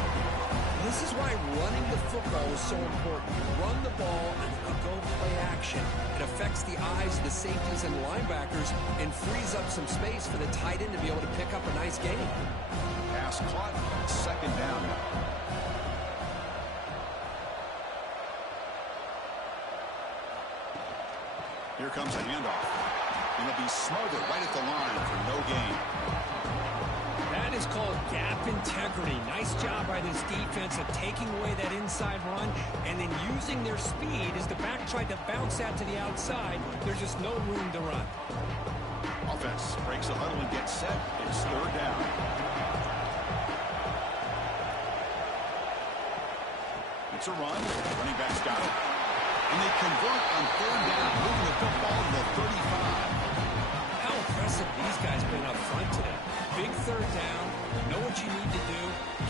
This is why running the football is so important. You run the ball and then you go play action. It affects the eyes of the safeties and linebackers and frees up some space for the tight end to be able to pick up a nice gain. Pass caught, 2nd down. Here comes a handoff. And it'll be smothered right at the line for no gain. That is called gap integrity. Nice job by this defense of taking away that inside run and then using their speed as the back tried to bounce that to the outside. There's just no room to run. Offense breaks the huddle and gets set. It's 3rd down. It's a run. Running back's got it. And they convert on 3rd down, moving the football to the 35. impressive these guys have been up front today. Big third down, know what you need to do,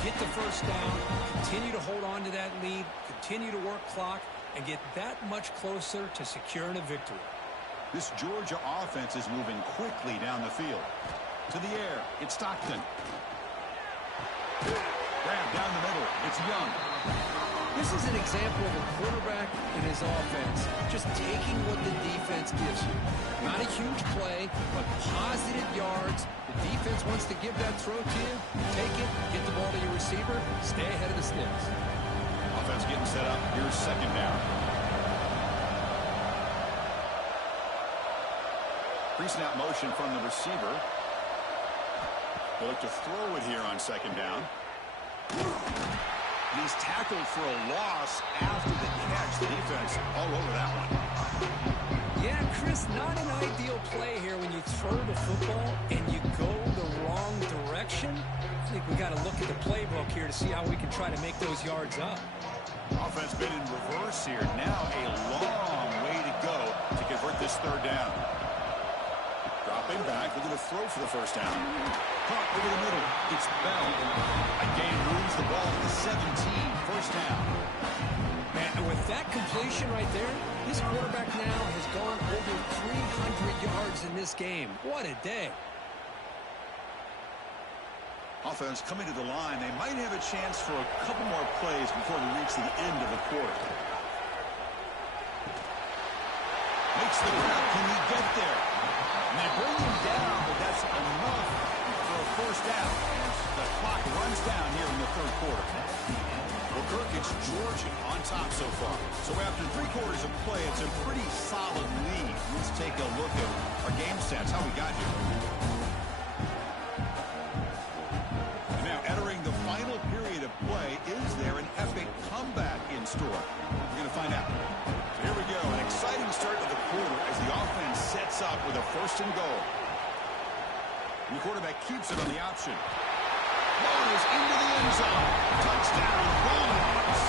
get the first down, continue to hold on to that lead, continue to work clock, and get that much closer to securing a victory. This Georgia offense is moving quickly down the field. To the air, it's Stockton. Grab down the middle, it's Young. This is an example of a quarterback and his offense just taking what the defense gives you. Not a huge play, but positive yards. The defense wants to give that throw to you. Take it, get the ball to your receiver, stay ahead of the sticks. Offense getting set up. Here's second down. Pre-snap motion from the receiver. They look to throw it here on second down. He's tackled for a loss after the catch. The defense all over that one. Yeah, Chris, not an ideal play here when you throw the football and you go the wrong direction. I think we got to look at the playbook here to see how we can try to make those yards up. Offense been in reverse here. Now a long way to go to convert this third down. Dropping back, looking to throw for the first down. Caught over the middle. It's Bell. Again, moves the ball to the 17. First down. And with that completion right there, this quarterback now has gone over 300 yards in this game. What a day. Offense coming to the line. They might have a chance for a couple more plays before we reach the end of the quarter. Makes the grab. Can he get there? And they bring him down, but that's enough for a first down as the clock runs down here in the third quarter. Well, Kirk, it's Georgia on top so far. So after 3 quarters of play, it's a pretty solid lead. Let's take a look at our game stats, how we got here. And now entering the final period of play, is there an epic comeback in store? We're going to find out. So here we go, an exciting start of the quarter as the offense sets up with a first and goal. And the quarterback keeps it on the option. Goes into the end zone. Touchdown, Bulldogs.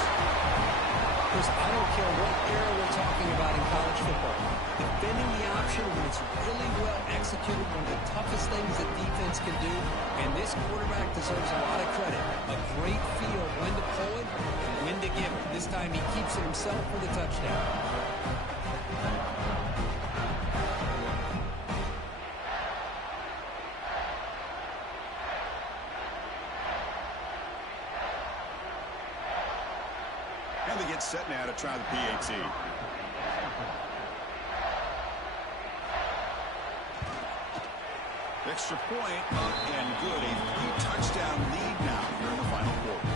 Chris, I don't care what era we're talking about in college football. Defending the option when it's really well executed, one of the toughest things that defense can do, and this quarterback deserves a lot of credit. A great feel of when to pull it and when to give it. This time he keeps it himself for the touchdown. And they get set now to try the PAT. Extra point up and good. A 3-touchdown lead now here in the final quarter.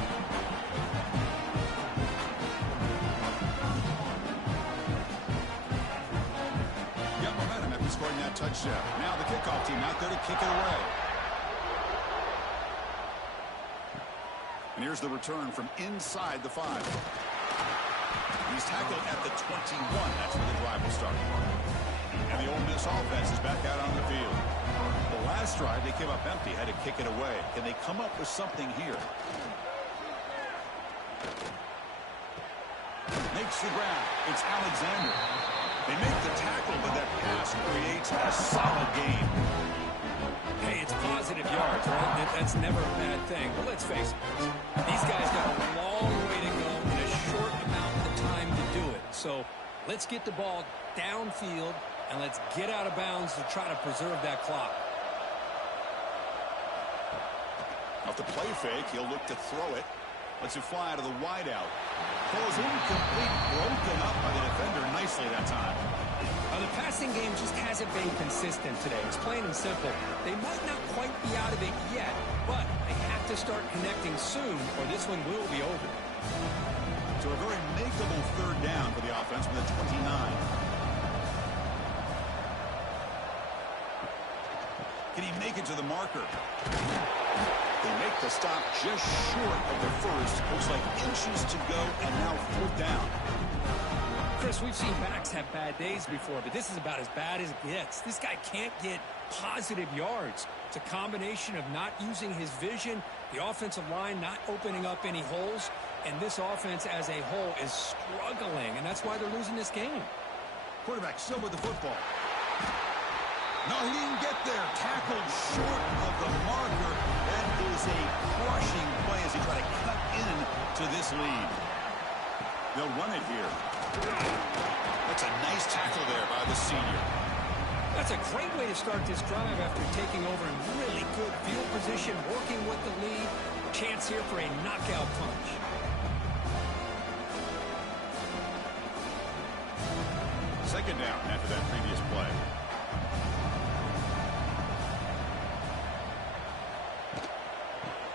Got momentum after scoring that touchdown. Now the kickoff team out there to kick it away. And here's the return from inside the 5. He's tackled at the 21. That's where the drive will start. And the Ole Miss offense is back out on the field. The last drive, they came up empty, had to kick it away. Can they come up with something here? Makes the grab. It's Alexander. They make the tackle, but that pass creates a solid gain. Hey, it's positive yards, right? That's never a bad thing. But let's face it, these guys got a long way to go in a short amount of time to do it. So let's get the ball downfield, and let's get out of bounds to try to preserve that clock. Off the play fake, he'll look to throw it. Lets it fly to the wideout. Falls incomplete, broken up by the defender nicely that time. The passing game just hasn't been consistent today. It's plain and simple. They might not quite be out of it yet, but they have to start connecting soon, or this one will be over. So a very makeable third down for the offense with a 29. Can he make it to the marker? They make the stop just short of the first. Looks like inches to go, and now fourth down. Chris, we've seen backs have bad days before, but this is about as bad as it gets. This guy can't get positive yards. It's a combination of not using his vision, the offensive line not opening up any holes, and this offense as a whole is struggling, and that's why they're losing this game. Quarterback still with the football. No, he didn't get there. Tackled short of the marker. That is a crushing play as he tried to cut in to this lead. They'll run it here. That's a nice tackle there by the senior. That's a great way to start this drive after taking over in really good field position, working with the lead. Chance here for a knockout punch. Second down after that previous play.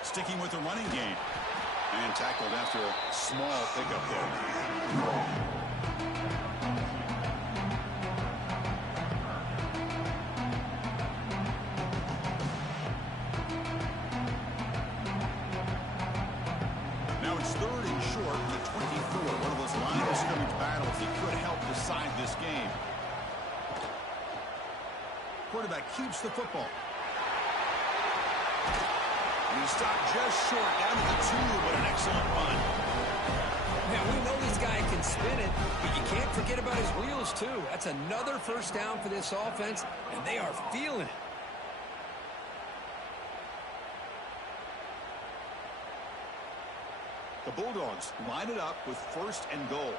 Sticking with the running game. And tackled after a small pickup there. Now it's third and short at the 24. One of those line of scrimmage battles that could help decide this game. Quarterback keeps the football. And he stopped just short down to the 2, but an excellent run. Now, we know this guy can spin it, but you can't forget about his wheels, too. That's another first down for this offense, and they are feeling it. The Bulldogs line it up with first and goal.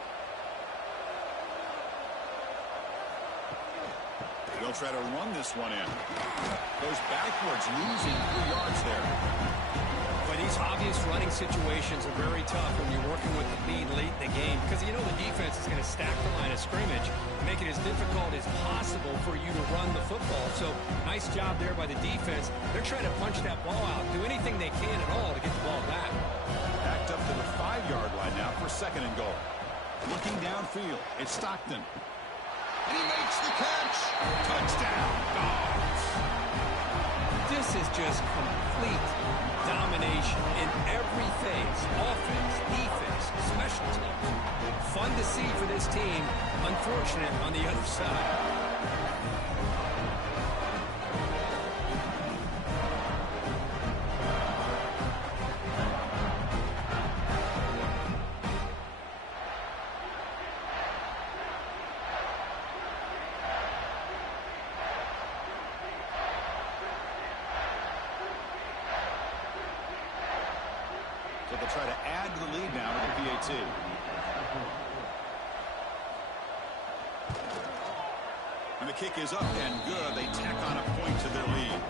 They'll try to run this one in. Goes backwards, losing 3 yards there. But these obvious running situations are very tough when you're working with the lead late in the game because you know the defense is going to stack the line of scrimmage, make it as difficult as possible for you to run the football. So nice job there by the defense. They're trying to punch that ball out, do anything they can at all to get the ball back. Backed up to the 5-yard line now for second and goal. Looking downfield, it's Stockton. And he makes the catch. Touchdown, Dogs. This is just complete domination in every phase. Offense, defense, special teams. Fun to see for this team. Unfortunate on the other side. So they'll try to add to the lead now with the PAT. And the kick is up and good. They tack on a point to their lead.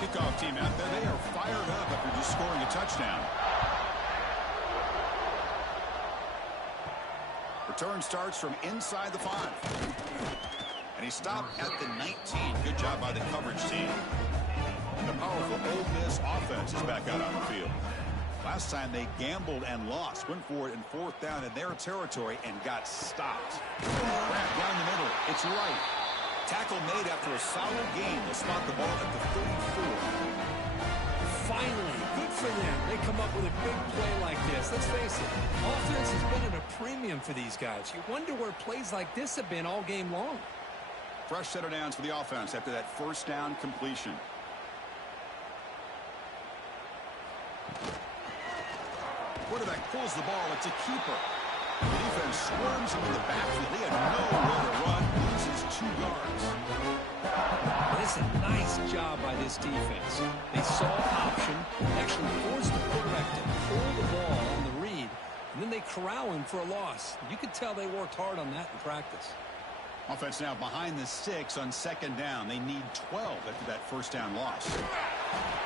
Kickoff team out there. They are fired up after just scoring a touchdown. Return starts from inside the 5. And he stopped at the 19. Good job by the coverage team. The powerful Ole Miss offense is back out on the field. Last time they gambled and lost. Went for it in 4th down in their territory and got stopped. Wrap down the middle. It's right. Tackle made after a solid game. They'll spot the ball at the 34. Finally, good for them. They come up with a big play like this. Let's face it, offense has been at a premium for these guys. You wonder where plays like this have been all game long. Fresh set of downs for the offense after that first down completion. Quarterback pulls the ball. It's a keeper. The defense swarms him in the backfield. They had nowhere to run. Loses 2 yards. It's a nice job by this defense. They saw option, actually forced the quarterback to pull the ball on the read, and then they corral him for a loss. You could tell they worked hard on that in practice. Offense now behind the 6 on second down. They need 12 after that first down loss.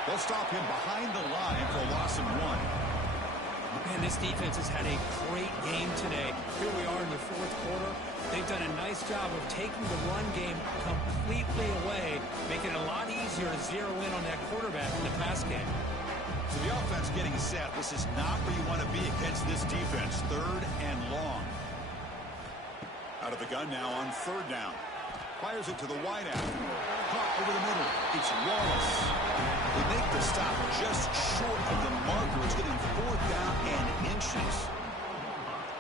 They'll stop him behind the line for a loss of 1. Man, this defense has had a great game today. Here we are in the 4th quarter. They've done a nice job of taking the run game completely away, making it a lot easier to zero in on that quarterback in the pass game. So the offense getting set. This is not where you want to be against this defense. 3rd and long. Out of the gun now on 3rd down. Fires it to the wideout. Caught over the middle. It's Wallace. They make the stop just short of the marker. It's getting 4th down and inches.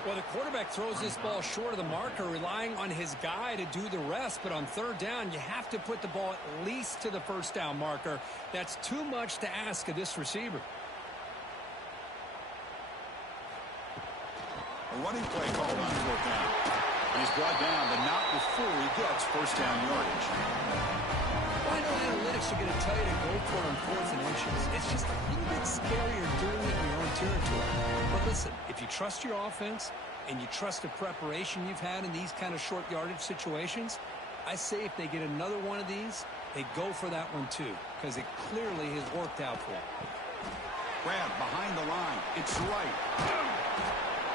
Well, the quarterback throws this ball short of the marker, relying on his guy to do the rest. But on 3rd down, you have to put the ball at least to the first down marker. That's too much to ask of this receiver. A running play called on fourth down. And he's brought down, but not before he gets first down yardage. Well, I know analytics are going to tell you to go for it on fourth and inches. It's just a little bit scarier doing it in your own territory. But listen, if you trust your offense and you trust the preparation you've had in these kind of short yardage situations, I say if they get another one of these, they go for that one too, because it clearly has worked out for them. Grab behind the line. It's right.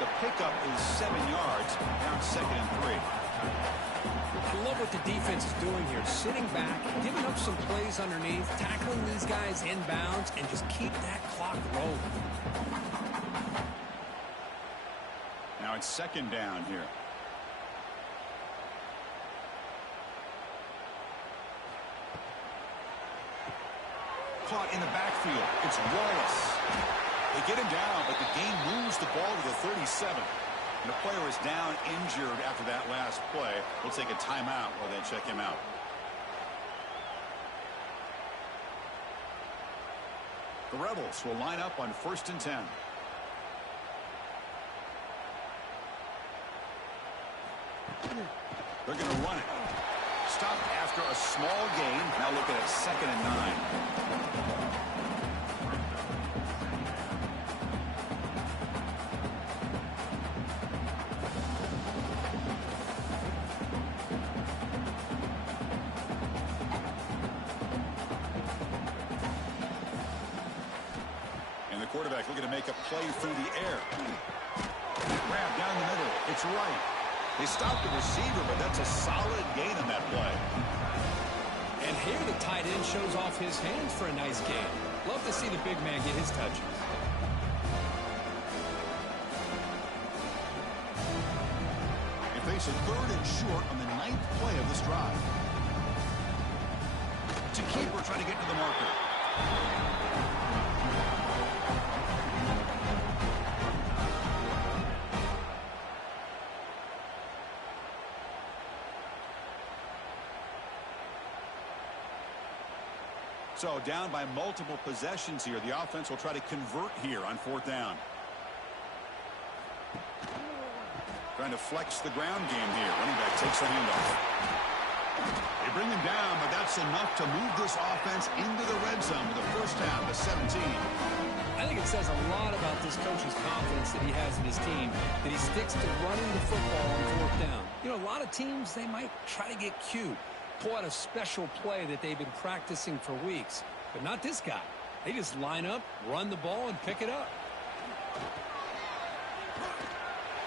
The pickup is 7 yards. Down 2nd and 3. I love what the defense is doing here. Sitting back, giving up some plays underneath, tackling these guys inbounds, and just keep that clock rolling. Now it's 2nd down here. Caught in the backfield. It's Wallace. They get him down, but the game moves the ball to the 37. And the player is down injured after that last play. We'll take a timeout while they check him out. The Rebels will line up on 1st and 10. They're going to run it. Stopped after a small gain. Now looking at 2nd and 9. And the quarterback looking to make a play through the air. Grab down the middle. It's right. They stopped the receiver, but that's a solid gain on that play. And here the tight end shows off his hands for a nice gain. Love to see the big man get his touches. They face a 3rd and short on the 9th play of this drive. To keeper trying to get to the marker. So down by multiple possessions here. The offense will try to convert here on 4th down. Trying to flex the ground game here. Running back takes the handoff. They bring him down, but that's enough to move this offense into the red zone with a first down to 17. I think it says a lot about this coach's confidence that he has in his team, that he sticks to running the football on 4th down. You know, a lot of teams, they might try to get cute, pull out a special play that they've been practicing for weeks. But not this guy. They just line up, run the ball, and pick it up.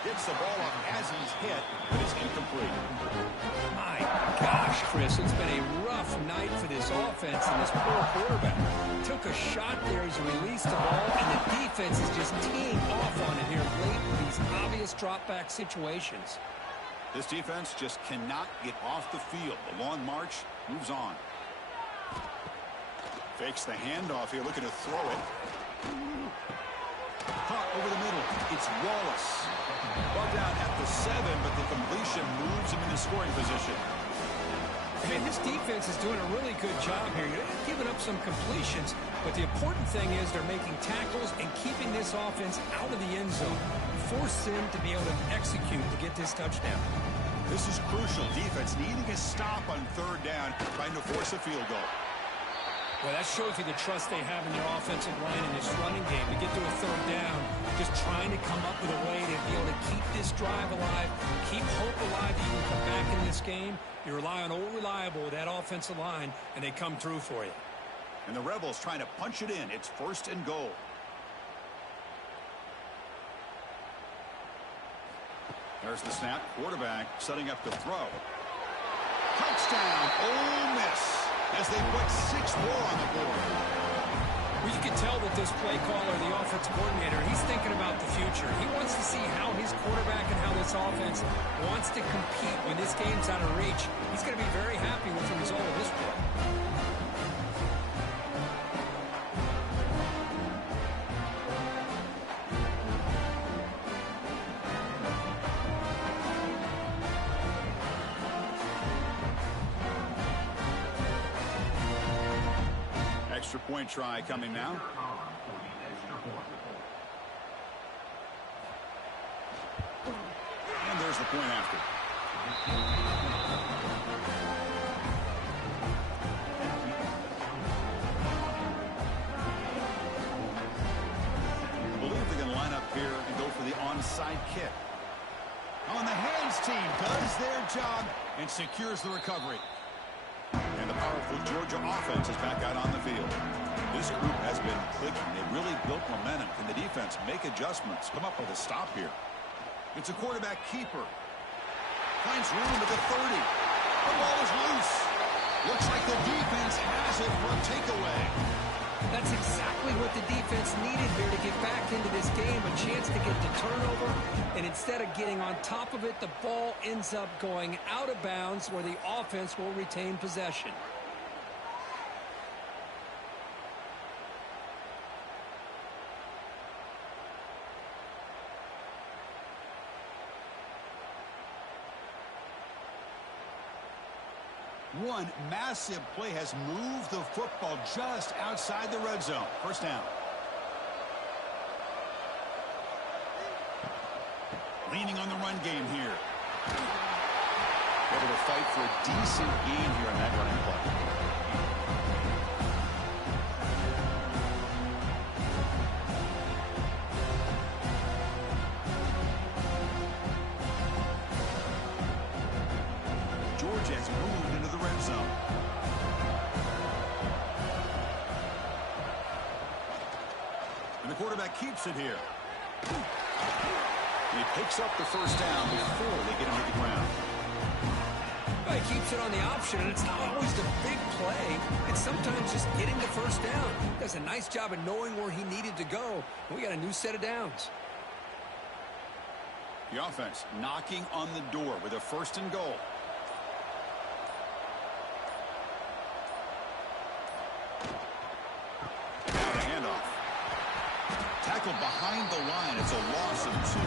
Gets the ball up as he's hit, but it's incomplete. My gosh, Chris, it's been a rough night for this offense and this poor quarterback. Took a shot there as he released the ball, and the defense is just teeing off on it here late in these obvious drop-back situations. This defense just cannot get off the field. The long march moves on. Fakes the handoff here, looking to throw it. Caught over the middle. It's Wallace. Ball down at the 7, but the completion moves him into scoring position. Man, this defense is doing a really good job here. They're giving up some completions, but the important thing is they're making tackles and keeping this offense out of the end zone. Force him to be able to execute to get this touchdown. This is crucial. Defense needing a stop on 3rd down, trying to force a field goal. Well, that shows you the trust they have in their offensive line in this running game to get to a 3rd down, just trying to come up with a way to be able to keep this drive alive, keep hope alive that you can come back in this game. You rely on old reliable with that offensive line, and they come through for you. And the Rebels trying to punch it in. It's 1st and goal. There's the snap. Quarterback setting up to throw. Touchdown, Ole Miss, as they put 6 more on the board. Well, you can tell that this play caller, the offensive coordinator, he's thinking about the future. He wants to see how his quarterback and how this offense wants to compete when this game's out of reach. He's going to be very happy with the result of this play. Extra point try coming now. point after. Believe they're going to line up here and go for the onside kick. On the hands team does their job and secures the recovery. And the powerful Georgia offense is back out on the field. This group has been clicking. They really built momentum. Can the defense make adjustments? Come up with a stop here. It's a quarterback keeper. Finds room at the 30. The ball is loose. Looks like the defense has it for a takeaway. That's exactly what the defense needed here to get back into this game. A chance to get the turnover. And instead of getting on top of it, the ball ends up going out of bounds where the offense will retain possession. One massive play has moved the football just outside the red zone. First down. Leaning on the run game here. Able to fight for a decent gain here on that running play. Georgia has moved into the red zone. And the quarterback keeps it here. He picks up the first down before they get him to the ground. Well, he keeps it on the option, and it's not always the big play. It's sometimes just getting the first down. Does a nice job of knowing where he needed to go. We got a new set of downs. The offense knocking on the door with a first and goal. Now the handoff. Tackled behind the line. It's a loss of 2.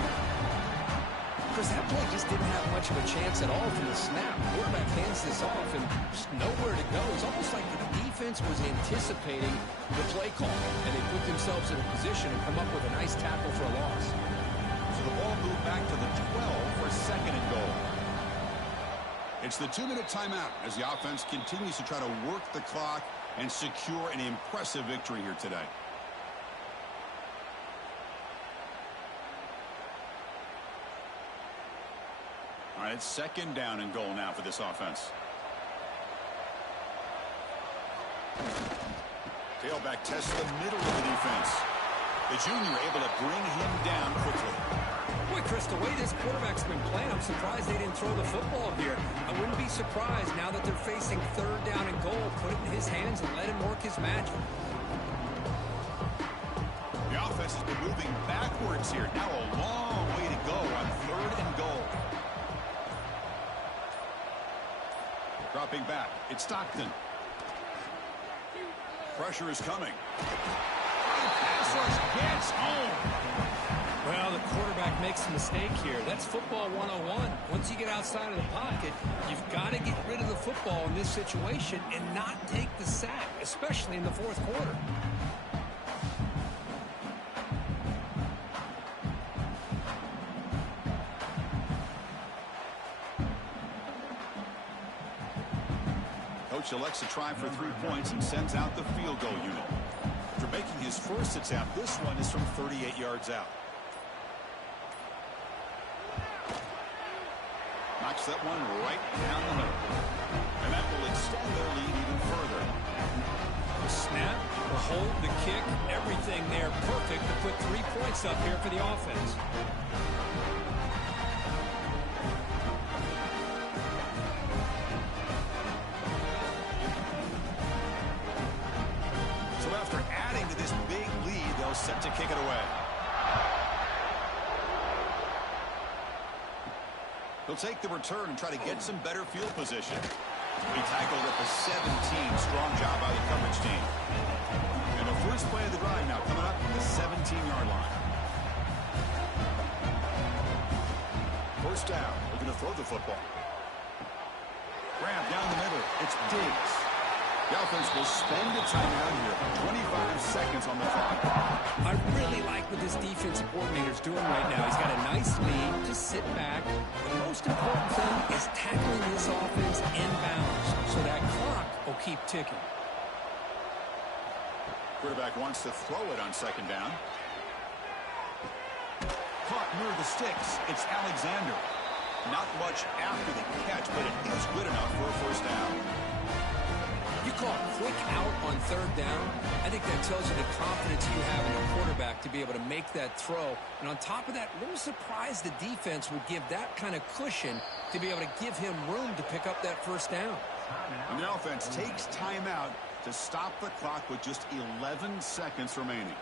Chris, that play just didn't have much of a chance at all from the snap. The quarterback hands this off and just nowhere to go. It's almost like the defense was anticipating the play call, and they put themselves in a position to come up with a nice tackle for a loss. So the ball moved back to the 12 for second and goal. It's the 2-minute timeout as the offense continues to try to work the clock and secure an impressive victory here today. All right, second down and goal now for this offense. Tailback tests the middle of the defense. The junior able to bring him down quickly. Boy, Chris, the way this quarterback's been playing, I'm surprised they didn't throw the football here. I wouldn't be surprised now that they're facing third down and goal. Put it in his hands and let him work his magic. The offense has been moving backwards here. Now a long way to go on third and goal. Dropping back, it's Stockton. Pressure is coming. Pass rush gets home. Well, the quarterback makes a mistake here. That's football 101. Once you get outside of the pocket, you've got to get rid of the football in this situation and not take the sack, especially in the fourth quarter. Coach elects to try for 3 points and sends out the field goal unit. After making his first attempt, this one is from 38 yards out. Knocks that one right down the middle. And that will extend their lead even further. The snap, the hold, the kick, everything there perfect to put 3 points up here for the offense. So after adding to this big lead, they'll set to kick it away. He'll take the return and try to get some better field position. He tackled at the 17. Strong job by the coverage team. And the first play of the drive now coming up from the 17-yard line. First down. We're going to throw the football. Grab down the middle. It's Diggs. The offense will spend a timeout here. 25 seconds on the clock. I really like what this defensive coordinator's doing right now. He's got a nice lead to sit back. The most important thing is tackling this offense inbounds so that clock will keep ticking. Quarterback wants to throw it on second down. Caught near the sticks. It's Alexander. Not much after the catch, but it is good enough for a first down. You call quick out on third down. I think that tells you the confidence you have in the quarterback to be able to make that throw. And on top of that, a little surprised the defense would give that kind of cushion to be able to give him room to pick up that first down. And the offense takes timeout to stop the clock with just 11 seconds remaining.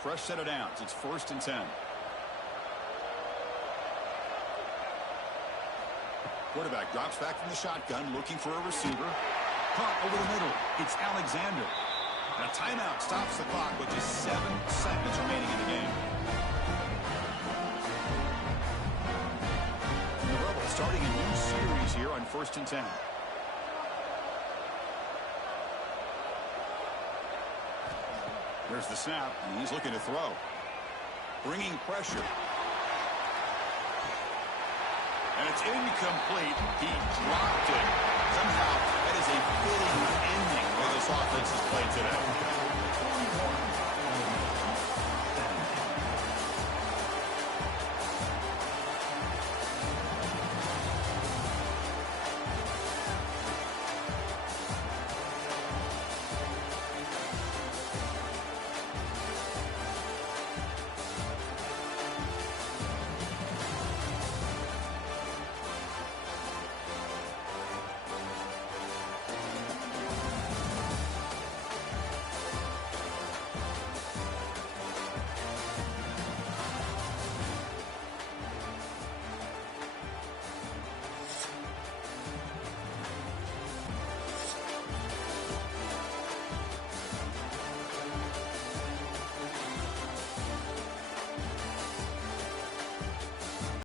Fresh set of downs. It's 1st and 10. Quarterback drops back from the shotgun, looking for a receiver. Caught over the middle. It's Alexander. And a timeout stops the clock with just 7 seconds remaining in the game. And the Rebels starting a new series here on 1st and 10. There's the snap, and he's looking to throw. Bringing pressure. And it's incomplete. He dropped it. Somehow, that is a fitting ending where this offense has played today.